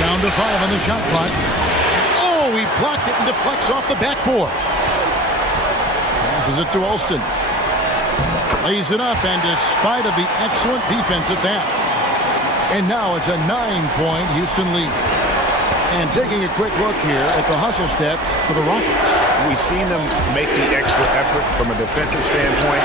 Down to 5 on the shot clock. Oh, he blocked it and deflects off the backboard. Passes it to Alston. Lays it up, and despite of the excellent defense at that. And now it's a 9-point Houston lead. And taking a quick look here at the hustle stats for the Rockets. We've seen them make the extra effort from a defensive standpoint,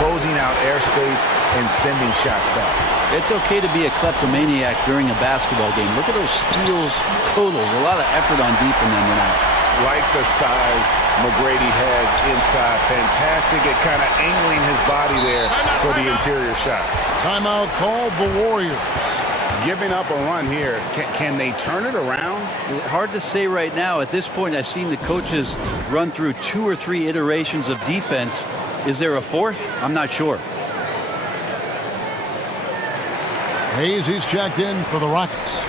closing out airspace and sending shots back. It's okay to be a kleptomaniac during a basketball game. Look at those steals totals. A lot of effort on deep in them tonight. Like the size McGrady has inside. Fantastic at kind of angling his body there for the interior shot. Timeout called the Warriors. Giving up a run here. Can they turn it around? Hard to say right now. At this point, I've seen the coaches run through 2 or 3 iterations of defense. Is there a 4th? I'm not sure. Hayes, he's checked in for the Rockets.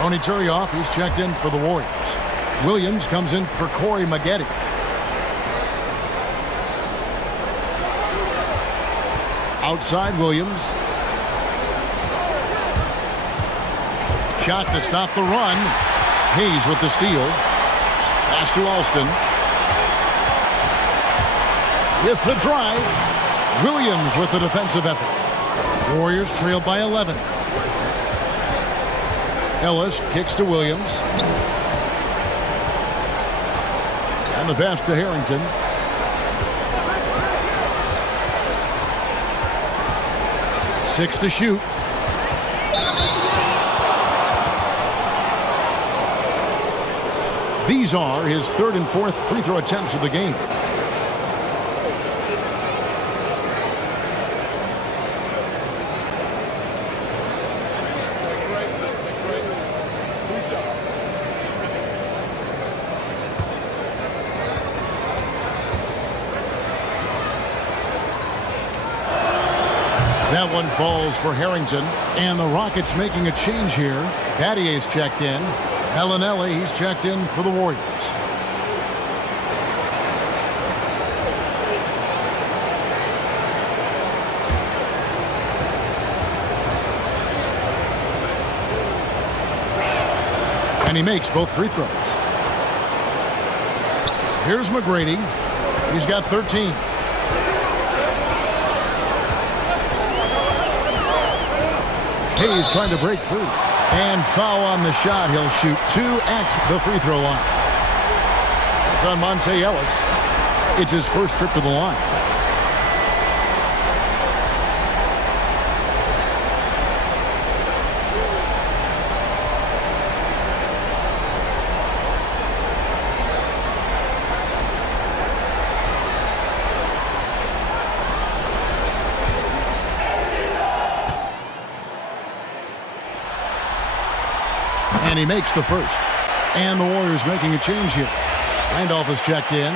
Ronny Turioff, he's checked in for the Warriors. Williams comes in for Corey Maggette. Outside Williams. Shot to stop the run. Hayes with the steal. Pass to Alston. With the drive. Williams with the defensive effort. Warriors trail by 11. Ellis kicks to Williams. And the pass to Harrington. Six to shoot. These are his 3rd and 4th free throw attempts of the game. 2 shots. That one falls for Harrington, and the Rockets making a change here. Battier's checked in. Bellinelli, he's checked in for the Warriors. And he makes both free throws. Here's McGrady. He's got 13. Hayes trying to break free. And foul on the shot. He'll shoot 2 at the free throw line. It's on Monte Ellis. It's his first trip to the line. And he makes the first. And the Warriors making a change here. Randolph is checked in.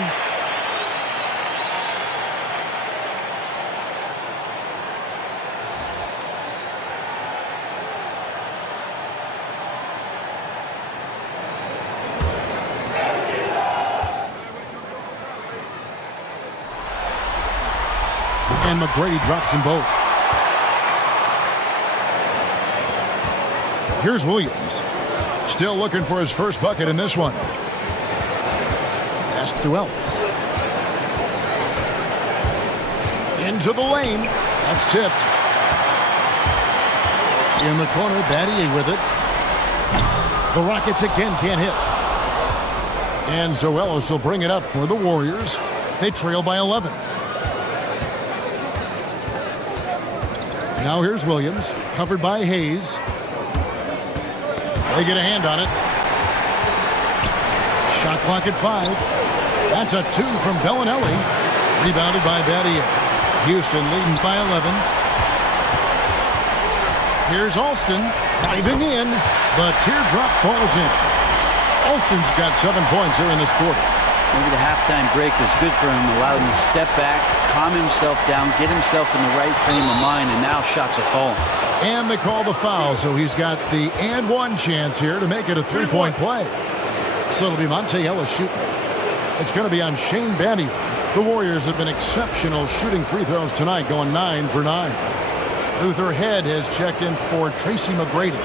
And McGrady drops them both. Here's Williams. Still looking for his first bucket in this one. Pass to Ellis. Into the lane. That's tipped. In the corner, Battier with it. The Rockets again can't hit. And so Ellis will bring it up for the Warriors. They trail by 11. Now here's Williams, covered by Hayes. They get a hand on it. Shot clock at 5. That's a 2 from Bellinelli. Rebounded by Battier. Houston leading by 11. Here's Alston driving in, but teardrop falls in. Alston's got 7 points here in this quarter. Maybe the halftime break was good for him, allowed him to step back, calm himself down, get himself in the right frame of mind, and now shots are falling. And they call the foul, so he's got the and one chance here to make it a 3-point play. So it'll be Monte Ellis shooting. It's going to be on Shane Battier. The Warriors have been exceptional shooting free throws tonight, going 9 for 9. Luther Head has checked in for Tracy McGrady.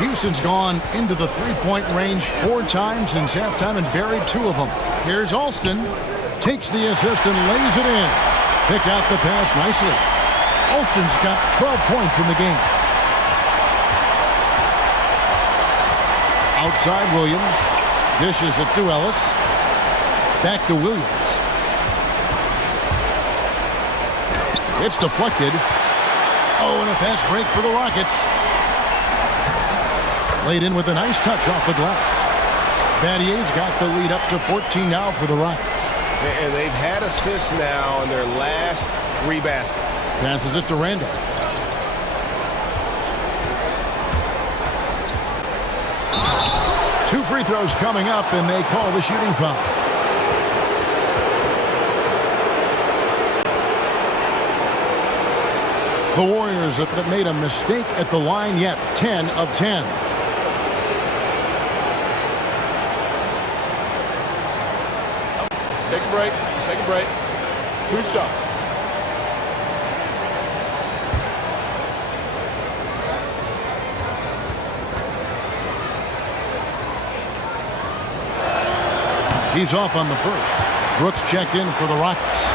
Houston's gone into the three-point range 4 times since halftime and buried 2 of them. Here's Alston. Takes the assist and lays it in. Pick out the pass nicely. Alston's got 12 points in the game. Outside Williams. Dishes it to Ellis. Back to Williams. It's deflected. Oh, and a fast break for the Rockets. Laid in with a nice touch off the glass. Battier's got the lead up to 14 now for the Rockets. And they've had assists now in their last 3 baskets. Passes it to Randolph. Two free throws coming up, and they call the shooting foul. The Warriors have made a mistake at the line yet. 10 of 10. Take a break. Take a break. 2 shots. He's off on the first. Brooks checked in for the Rockets.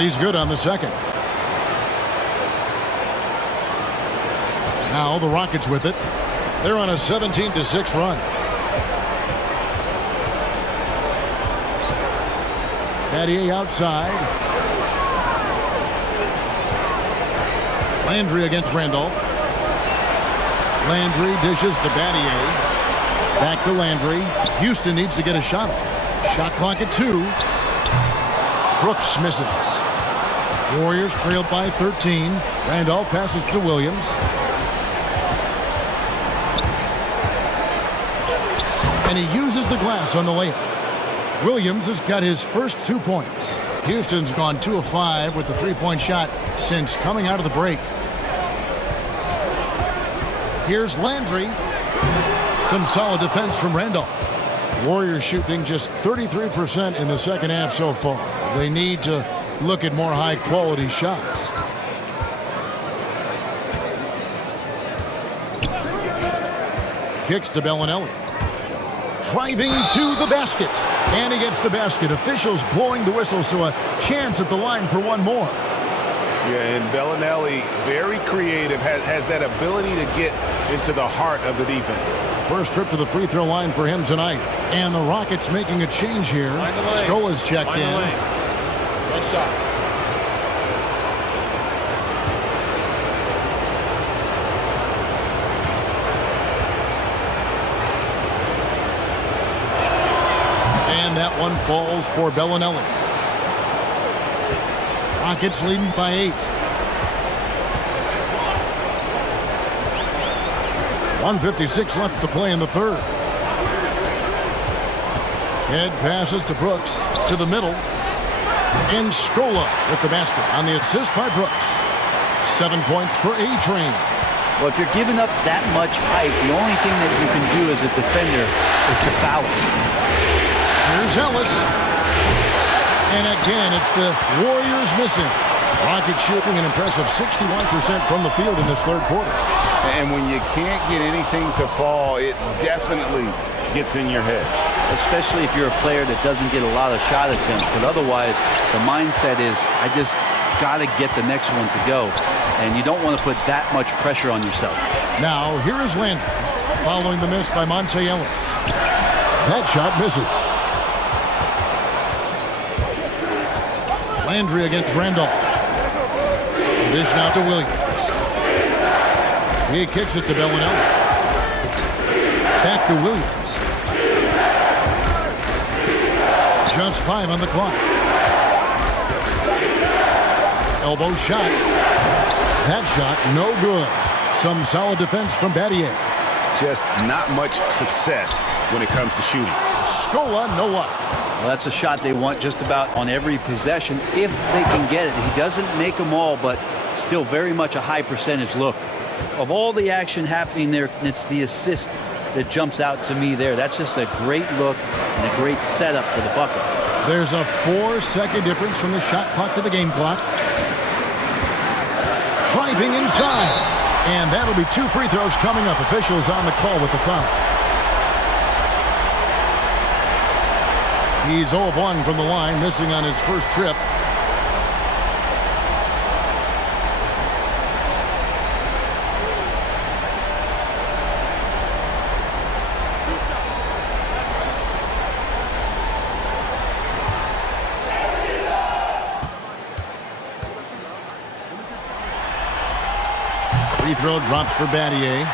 And he's good on the second. Now the Rockets with it. They're on a 17-6 run. Battier outside. Landry against Randolph. Landry dishes to Battier. Back to Landry. Houston needs to get a shot off. Shot clock at 2. Brooks misses. Warriors trailed by 13. Randolph passes to Williams. And he uses the glass on the layup. Williams has got his first 2 points. Houston's gone 2 of 5 with the three-point shot since coming out of the break. Here's Landry. Some solid defense from Randolph. Warriors shooting just 33% in the second half so far. They need to look at more high-quality shots. Kicks to Bellinelli. Driving to the basket. And he gets the basket. Officials blowing the whistle, so a chance at the line for one more. Yeah, and Bellinelli, very creative, has that ability to get into the heart of the defense. First trip to the free throw line for him tonight. And the Rockets making a change here. Scola's checked in. One shot. And that one falls for Bellinelli. Rockets leading by 8. 1:56 left to play in the third. Head passes to Brooks to the middle. And Scola with the basket on the assist by Brooks. 7 points for A-Train. Well, if you're giving up that much height, the only thing that you can do as a defender is to foul him. Here's Ellis. And again, it's the Warriors missing. Rockets shooting an impressive 61% from the field in this third quarter. And when you can't get anything to fall, it definitely gets in your head. Especially if you're a player that doesn't get a lot of shot attempts. But otherwise, the mindset is, I just got to get the next one to go. And you don't want to put that much pressure on yourself. Now, here is Landry, following the miss by Monte Ellis. That shot misses. Landry against Randolph. Dish now to Williams. He kicks it to Bellinelli. Back to Williams. Just 5 on the clock. Elbow shot. That shot, no good. Some solid defense from Battier. Just not much success when it comes to shooting. Scola, no luck. Well, that's a shot they want just about on every possession if they can get it. He doesn't make them all, but still very much a high percentage look. Of all the action happening there, it's the assist that jumps out to me there. That's just a great look and a great setup for the bucket. There's a 4-second difference from the shot clock to the game clock. Driving inside. And that'll be 2 free throws coming up. Officials on the call with the foul. He's 0 of 1 from the line, missing on his first trip. Free throw drops for Battier.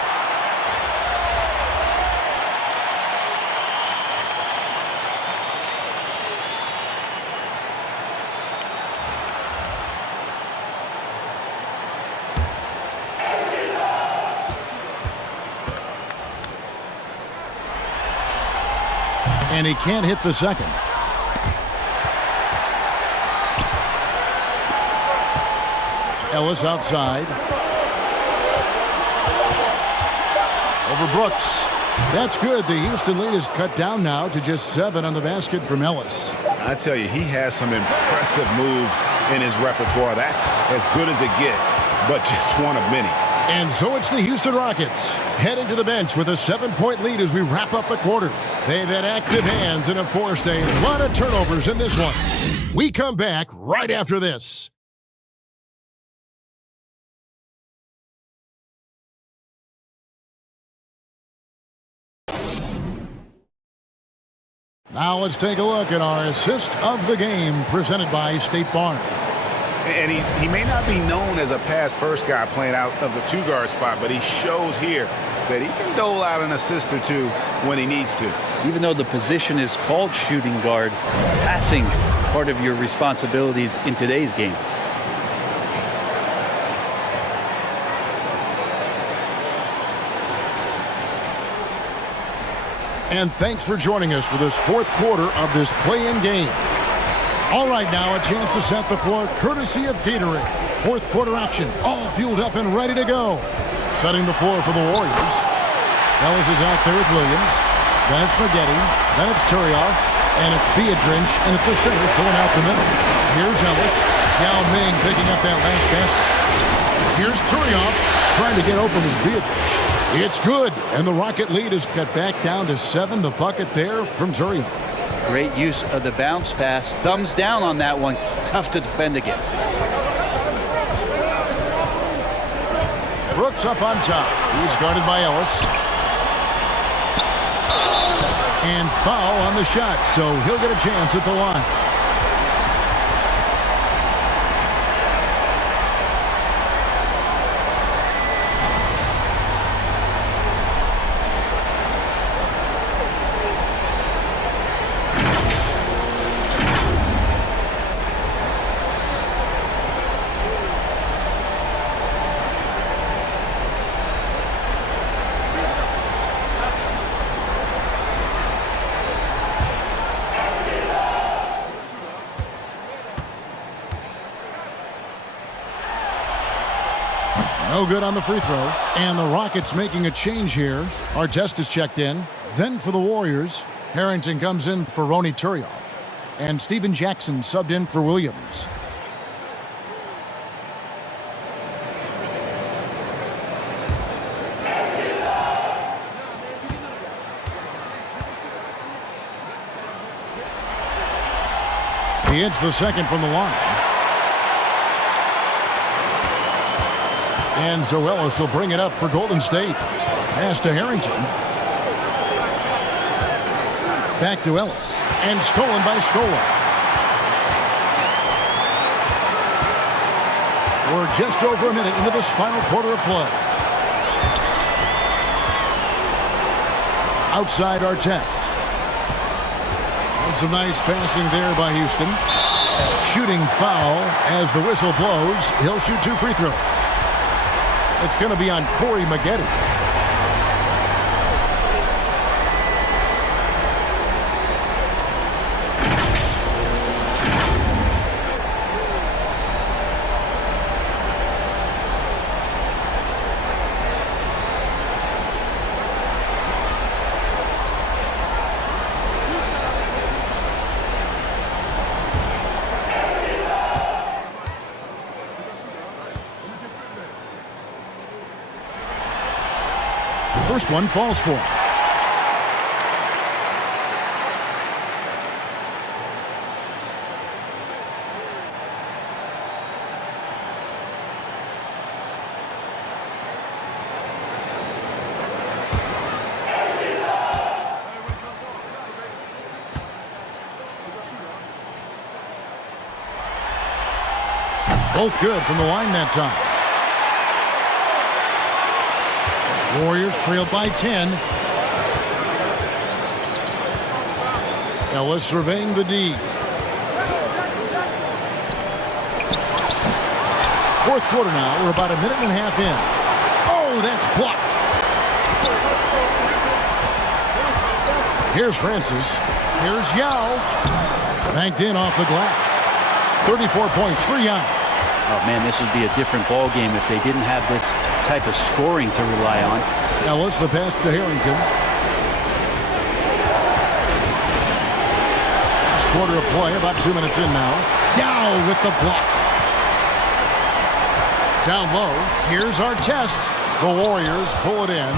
And he can't hit the second. Ellis outside. Over Brooks. That's good. The Houston lead is cut down now to just 7 on the basket from Ellis. I tell you, he has some impressive moves in his repertoire. That's as good as it gets, but just one of many. And so it's the Houston Rockets heading to the bench with a 7-point lead as we wrap up the quarter. They've had active hands and have forced a lot of turnovers in this one. We come back right after this. Now let's take a look at our assist of the game presented by State Farm. And he may not be known as a pass-first guy playing out of the two-guard spot, but he shows here that he can dole out an assist or two when he needs to. Even though the position is called shooting guard, passing part of your responsibilities in today's game. And thanks for joining us for this fourth quarter of this play-in game. All right, now a chance to set the floor courtesy of Gatorade. Fourth quarter action, all fueled up and ready to go. Setting the floor for the Warriors. Ellis is out there with Williams. Then it's Maggette. Then it's Turioff. And it's Beadrinch. And at the center, filling out the middle. Here's Ellis. Yao Ming picking up that last basket. Here's Turioff trying to get open as Beadrinch. It's good, and the Rocket lead is cut back down to 7. The bucket there from Turioff. Great use of the bounce pass. Thumbs down on that one. Tough to defend against. Brooks up on top. He's guarded by Ellis. And foul on the shot, so he'll get a chance at the line. No good on the free throw. And the Rockets making a change here. Artest is checked in. Then for the Warriors, Harrington comes in for Ronny Turioff. And Steven Jackson subbed in for Williams. He hits the second from the line. And so Ellis will bring it up for Golden State. Pass to Harrington. Back to Ellis. And stolen by Scola. We're just over a minute into this final quarter of play. Outside Artest. And some nice passing there by Houston. Shooting foul as the whistle blows. He'll shoot 2 free throws. It's going to be on Corey Maggette. First one falls for him. Both good from the line that time. Warriors trailed by 10. Ellis surveying the D. Fourth quarter now. We're about a minute and a half in. Oh, that's blocked. Here's Francis. Here's Yao. Banked in off the glass. 34 points for Yao. Oh, man, this would be a different ball game if they didn't have this type of scoring to rely on. Ellis, the pass to Harrington. Last quarter of play, about 2 minutes in now. Yao with the block. Down low, here's Artest. The Warriors pull it in.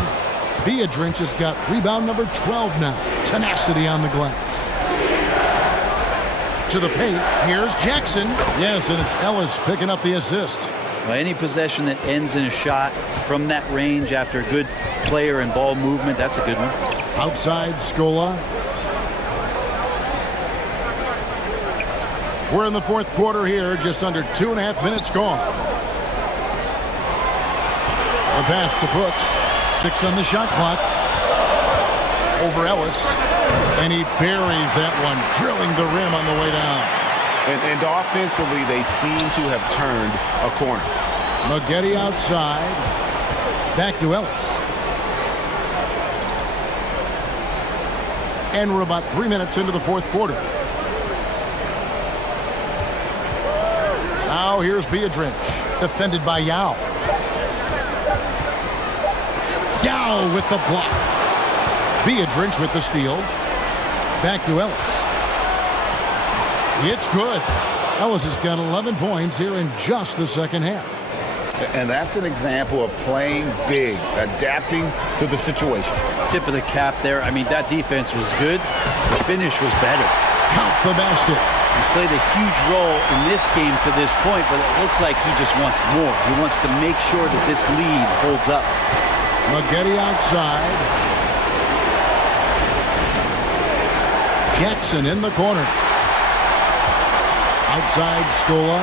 Biedrins has got rebound number 12 now. Tenacity on the glass. To the paint. Here's Jackson. Yes, and it's Ellis picking up the assist. Well, any possession that ends in a shot from that range after good player and ball movement, that's a good one. Outside, Scola. We're in the fourth quarter here, just under 2.5 minutes gone. The pass to Brooks. 6 on the shot clock. Over Ellis. And he buries that one, drilling the rim on the way down. And offensively, they seem to have turned a corner. Maggette outside. Back to Ellis. And we're about 3 minutes into the fourth quarter. Now here's Biedrins, defended by Yao. Yao with the block. Biedrins with the steal. Back to Ellis. It's good. Ellis has got 11 points here in just the second half. And that's an example of playing big, adapting to the situation. Tip of the cap there. I mean, that defense was good. The finish was better. Count the basket. He's played a huge role in this game to this point, but it looks like he just wants more. He wants to make sure that this lead holds up. Maggette outside. Jackson in the corner. Outside, Scola.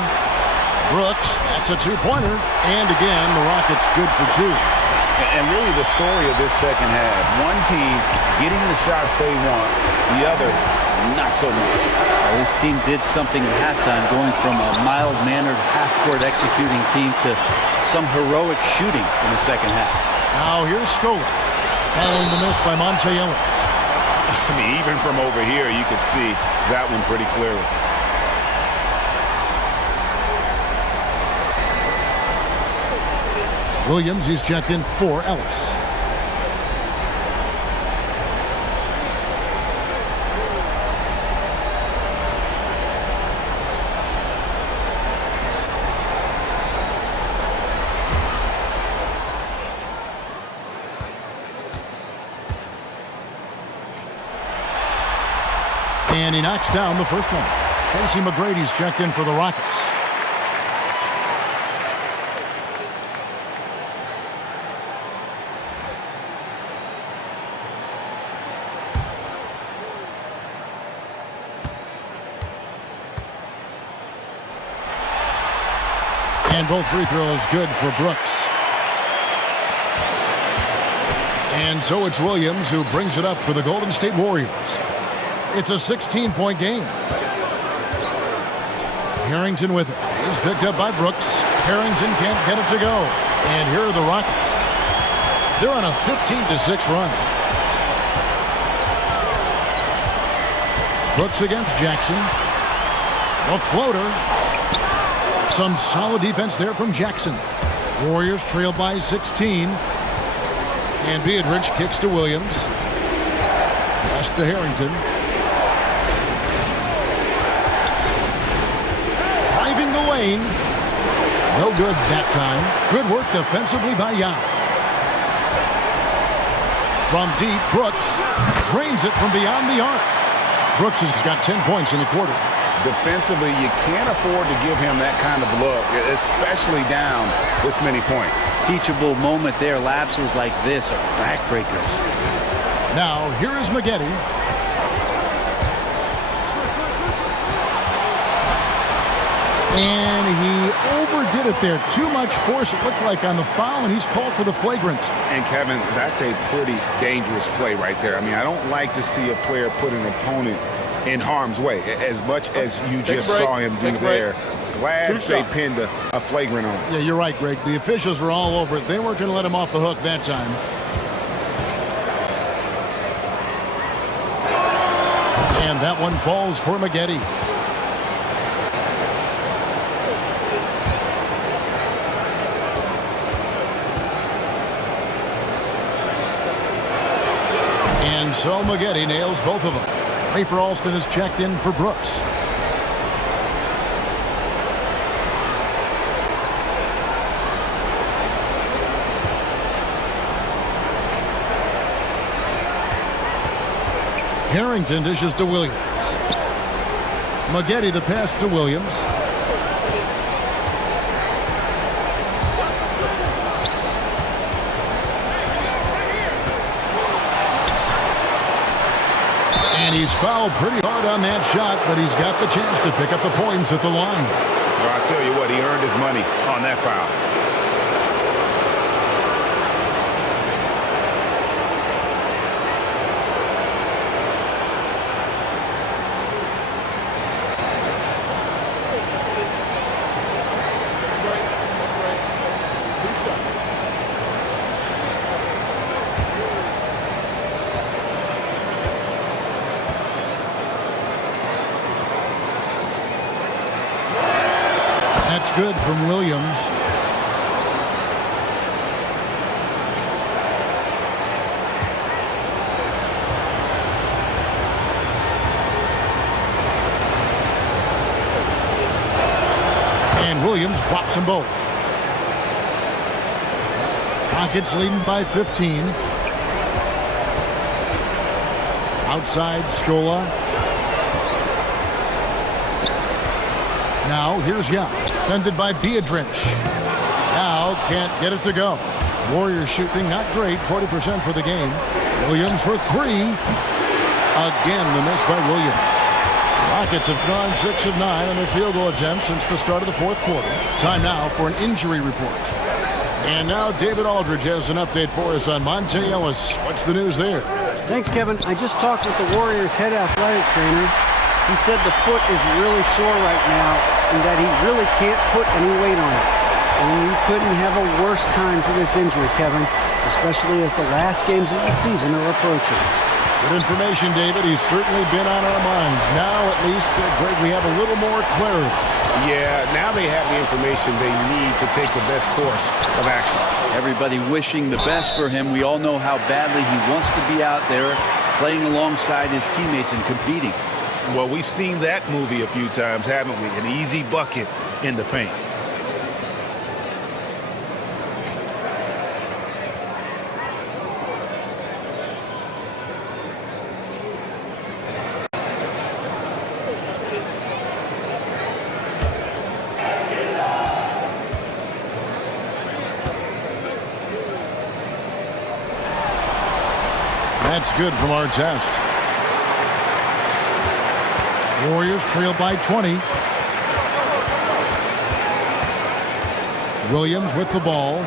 Brooks, that's a two-pointer. And again, the Rockets good for 2. And really the story of this second half, one team getting the shots they want, the other not so much. This team did something at halftime, going from a mild-mannered half-court executing team to some heroic shooting in the second half. Now here's Scola, following the miss by Monte Ellis. I mean, even from over here, you could see that one pretty clearly. Williams, he's checked in for Ellis. And he knocks down the first one. Tracy McGrady's checked in for the Rockets. And both free throws good for Brooks. And so it's Williams who brings it up for the Golden State Warriors. It's a 16-point game. Harrington with it. He's picked up by Brooks. Harrington can't get it to go. And here are the Rockets. They're on a 15-6 run. Brooks against Jackson. A floater. Some solid defense there from Jackson. Warriors trail by 16. And Biedrins kicks to Williams. Pass to Harrington. Driving the lane. No good that time. Good work defensively by Yao. From deep, Brooks drains it from beyond the arc. Brooks has got 10 points in the quarter. Defensively, you can't afford to give him that kind of look, especially down this many points. Teachable moment there. Lapses like this are backbreakers. Now, here is Maggette. And he overdid it there. Too much force, it looked like, on the foul, and he's called for the flagrant. And, Kevin, that's a pretty dangerous play right there. I mean, I don't like to see a player put an opponent in harm's way, as much as you just saw him do there. Glad they pinned a flagrant on him. Yeah, you're right, Greg. The officials were all over it. They weren't going to let him off the hook that time. And that one falls for Maggette. And so Maggette nails both of them. Rafer Alston is checked in for Brooks. Harrington dishes to Williams. Maggette the pass to Williams. And he's fouled pretty hard on that shot, but he's got the chance to pick up the points at the line. Well, I'll tell you what, he earned his money on that foul. That's good from Williams. And Williams drops them both. Rockets leading by 15. Outside Scola. Now here's Young. Defended by Biedrins. Now can't get it to go. Warriors shooting not great, 40% for the game. Williams for three. Again, the miss by Williams. Rockets have gone 6 of 9 on their field goal attempts since the start of the fourth quarter. Time now for an injury report. And now David Aldridge has an update for us on Monte Ellis. What's the news there? Thanks, Kevin. I just talked with the Warriors' head athletic trainer. He said the foot is really sore right now and that he really can't put any weight on it. And you couldn't have a worse time for this injury, Kevin, especially as the last games of the season are approaching. Good information, David. He's certainly been on our minds. Now, at least, Greg, we have a little more clarity. Yeah, now they have the information they need to take the best course of action. Everybody wishing the best for him. We all know how badly he wants to be out there playing alongside his teammates and competing. Well, we've seen that movie a few times, haven't we? An easy bucket in the paint. That's good from our test. Warriors trail by 20. Williams with the ball.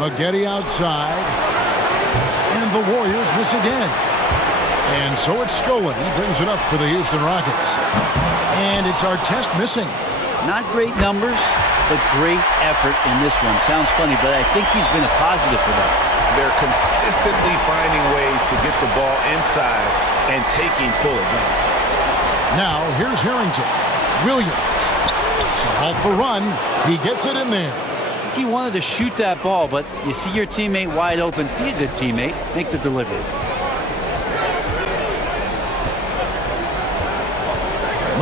Maggette outside. And the Warriors miss again. And so it's Scola. He brings it up for the Houston Rockets. And it's our test missing. Not great numbers, but great effort in this one. Sounds funny, but I think he's been a positive for them. They're consistently finding ways to get the ball inside and taking full advantage. Now, here's Harrington. Williams to halt the run. He gets it in there. I think he wanted to shoot that ball, but you see your teammate wide open. Be a good teammate. Make the delivery.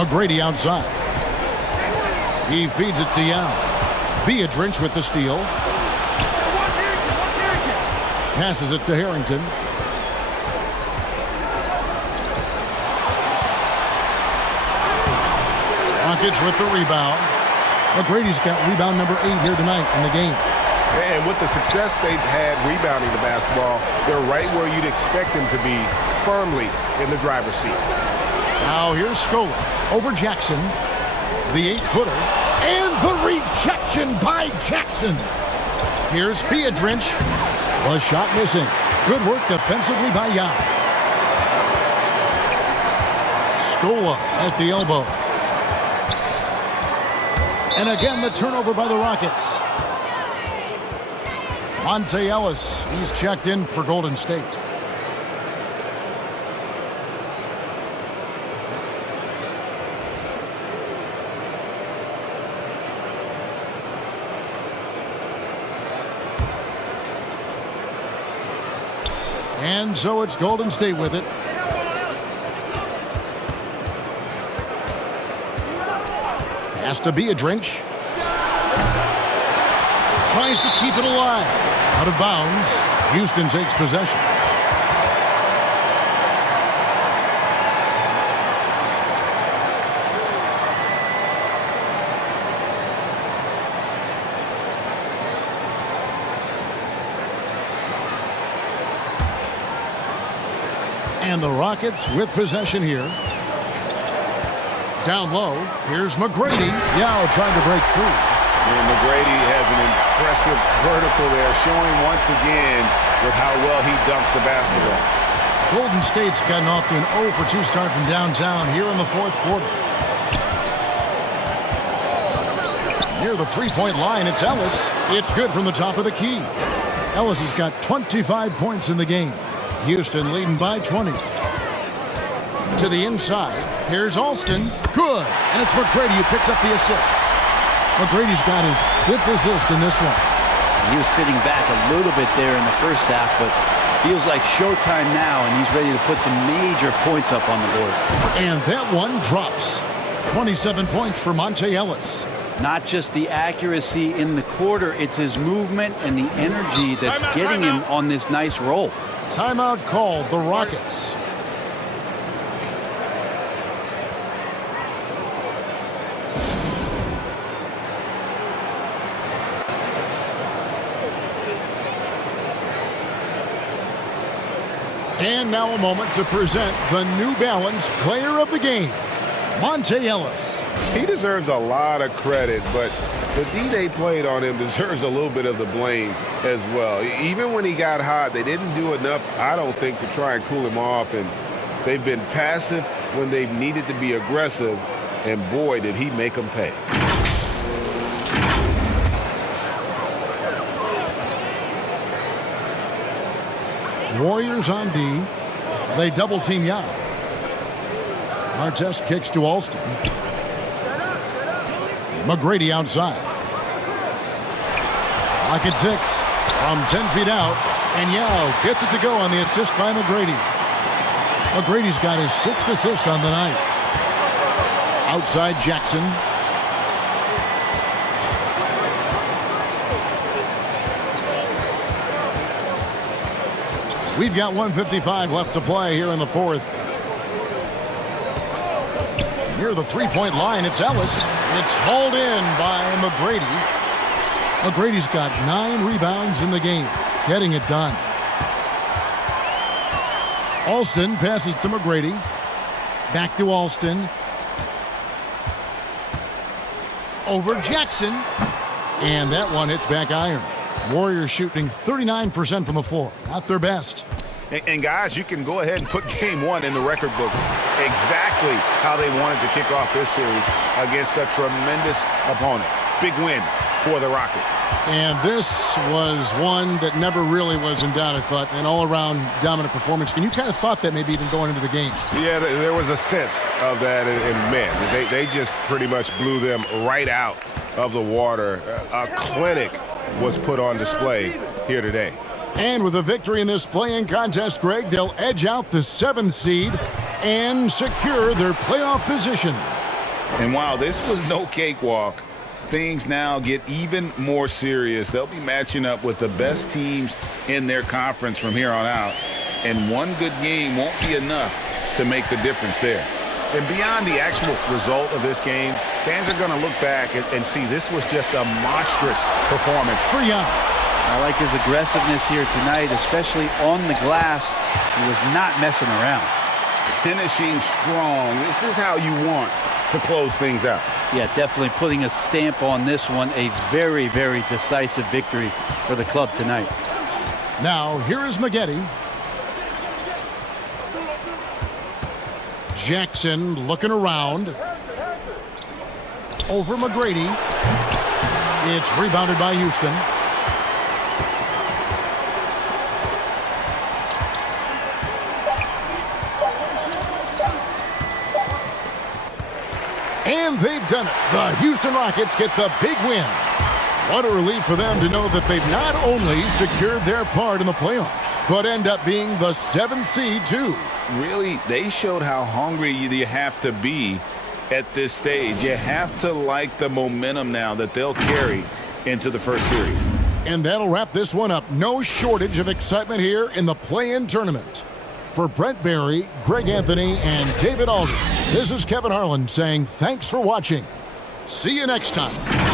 McGrady outside. He feeds it to Young. Biedrins with the steal. Passes it to Harrington. Rockets with the rebound. McGrady's got rebound number 8 here tonight in the game. And with the success they've had rebounding the basketball, they're right where you'd expect them to be, firmly in the driver's seat. Now here's Scola over Jackson. The 8-footer. And the rejection by Jackson. Here's Biedrins. The shot missing. Good work defensively by Young. Scola at the elbow. And again, the turnover by the Rockets. Monte Ellis, he's checked in for Golden State. And so it's Golden State with it. Pass to Biedrins. Tries to keep it alive. Out of bounds. Houston takes possession. And the Rockets with possession here. Down low, here's McGrady. Yao trying to break free. And McGrady has an impressive vertical there, showing once again with how well he dunks the basketball. Golden State's gotten off to an 0 for 2 start from downtown here in the fourth quarter. Near the three-point line, it's Ellis. It's good from the top of the key. Ellis has got 25 points in the game. Houston leading by 20. To the inside, here's Alston. Good, and it's McGrady who picks up the assist. McGrady's got his 5th assist in this one. He was sitting back a little bit there in the first half, but feels like showtime now, and he's ready to put some major points up on the board. And that one drops. 27 points for Monte Ellis. Not just the accuracy in the quarter, it's his movement and the energy that's getting him on this nice roll. Timeout called, the Rockets. And now a moment to present the New Balance Player of the Game, Monte Ellis. He deserves a lot of credit, but the D they played on him deserves a little bit of the blame as well. Even when he got hot, they didn't do enough, I don't think, to try and cool him off. And they've been passive when they've needed to be aggressive. And boy, did he make them pay. Warriors on D. They double team Yao. Artest kicks to Alston. McGrady outside. Lock at 6 from 10 feet out. And Yao gets it to go on the assist by McGrady. McGrady's got his 6th assist on the night. Outside Jackson. We've got 1:55 left to play here in the fourth. Near the three-point line, it's Ellis. It's hauled in by McGrady. McGrady's got 9 rebounds in the game, getting it done. Alston passes to McGrady. Back to Alston. Over Jackson. And that one hits back iron. Warriors shooting 39% from the floor. Not their best. And guys, you can go ahead and put game 1 in the record books. Exactly how they wanted to kick off this series against a tremendous opponent. Big win for the Rockets. And this was one that never really was in doubt, I thought. An all-around dominant performance. And you kind of thought that maybe even going into the game. Yeah, there was a sense of that. And man, they just pretty much blew them right out of the water. A clinic was put on display here today. And with a victory in this play-in contest, Greg, they'll edge out the 7th seed and secure their playoff position. And while this was no cakewalk, things now get even more serious. They'll be matching up with the best teams in their conference from here on out. And one good game won't be enough to make the difference there. And beyond the actual result of this game, fans are going to look back and see this was just a monstrous performance for Yao. I like his aggressiveness here tonight, especially on the glass. He was not messing around. Finishing strong. This is how you want to close things out. Yeah, definitely putting a stamp on this one. A very, very decisive victory for the club tonight. Now, here is McGetty. Jackson looking around. Over McGrady. It's rebounded by Houston. And they've done it. The Houston Rockets get the big win. What a relief for them to know that they've not only secured their part in the playoffs, but end up being the 7th seed too. Really, they showed how hungry you have to be at this stage. You have to like the momentum now that they'll carry into the first series. And that'll wrap this one up. No shortage of excitement here in the play-in tournament. For Brent Barry, Greg Anthony, and David Alden, this is Kevin Harlan saying thanks for watching. See you next time.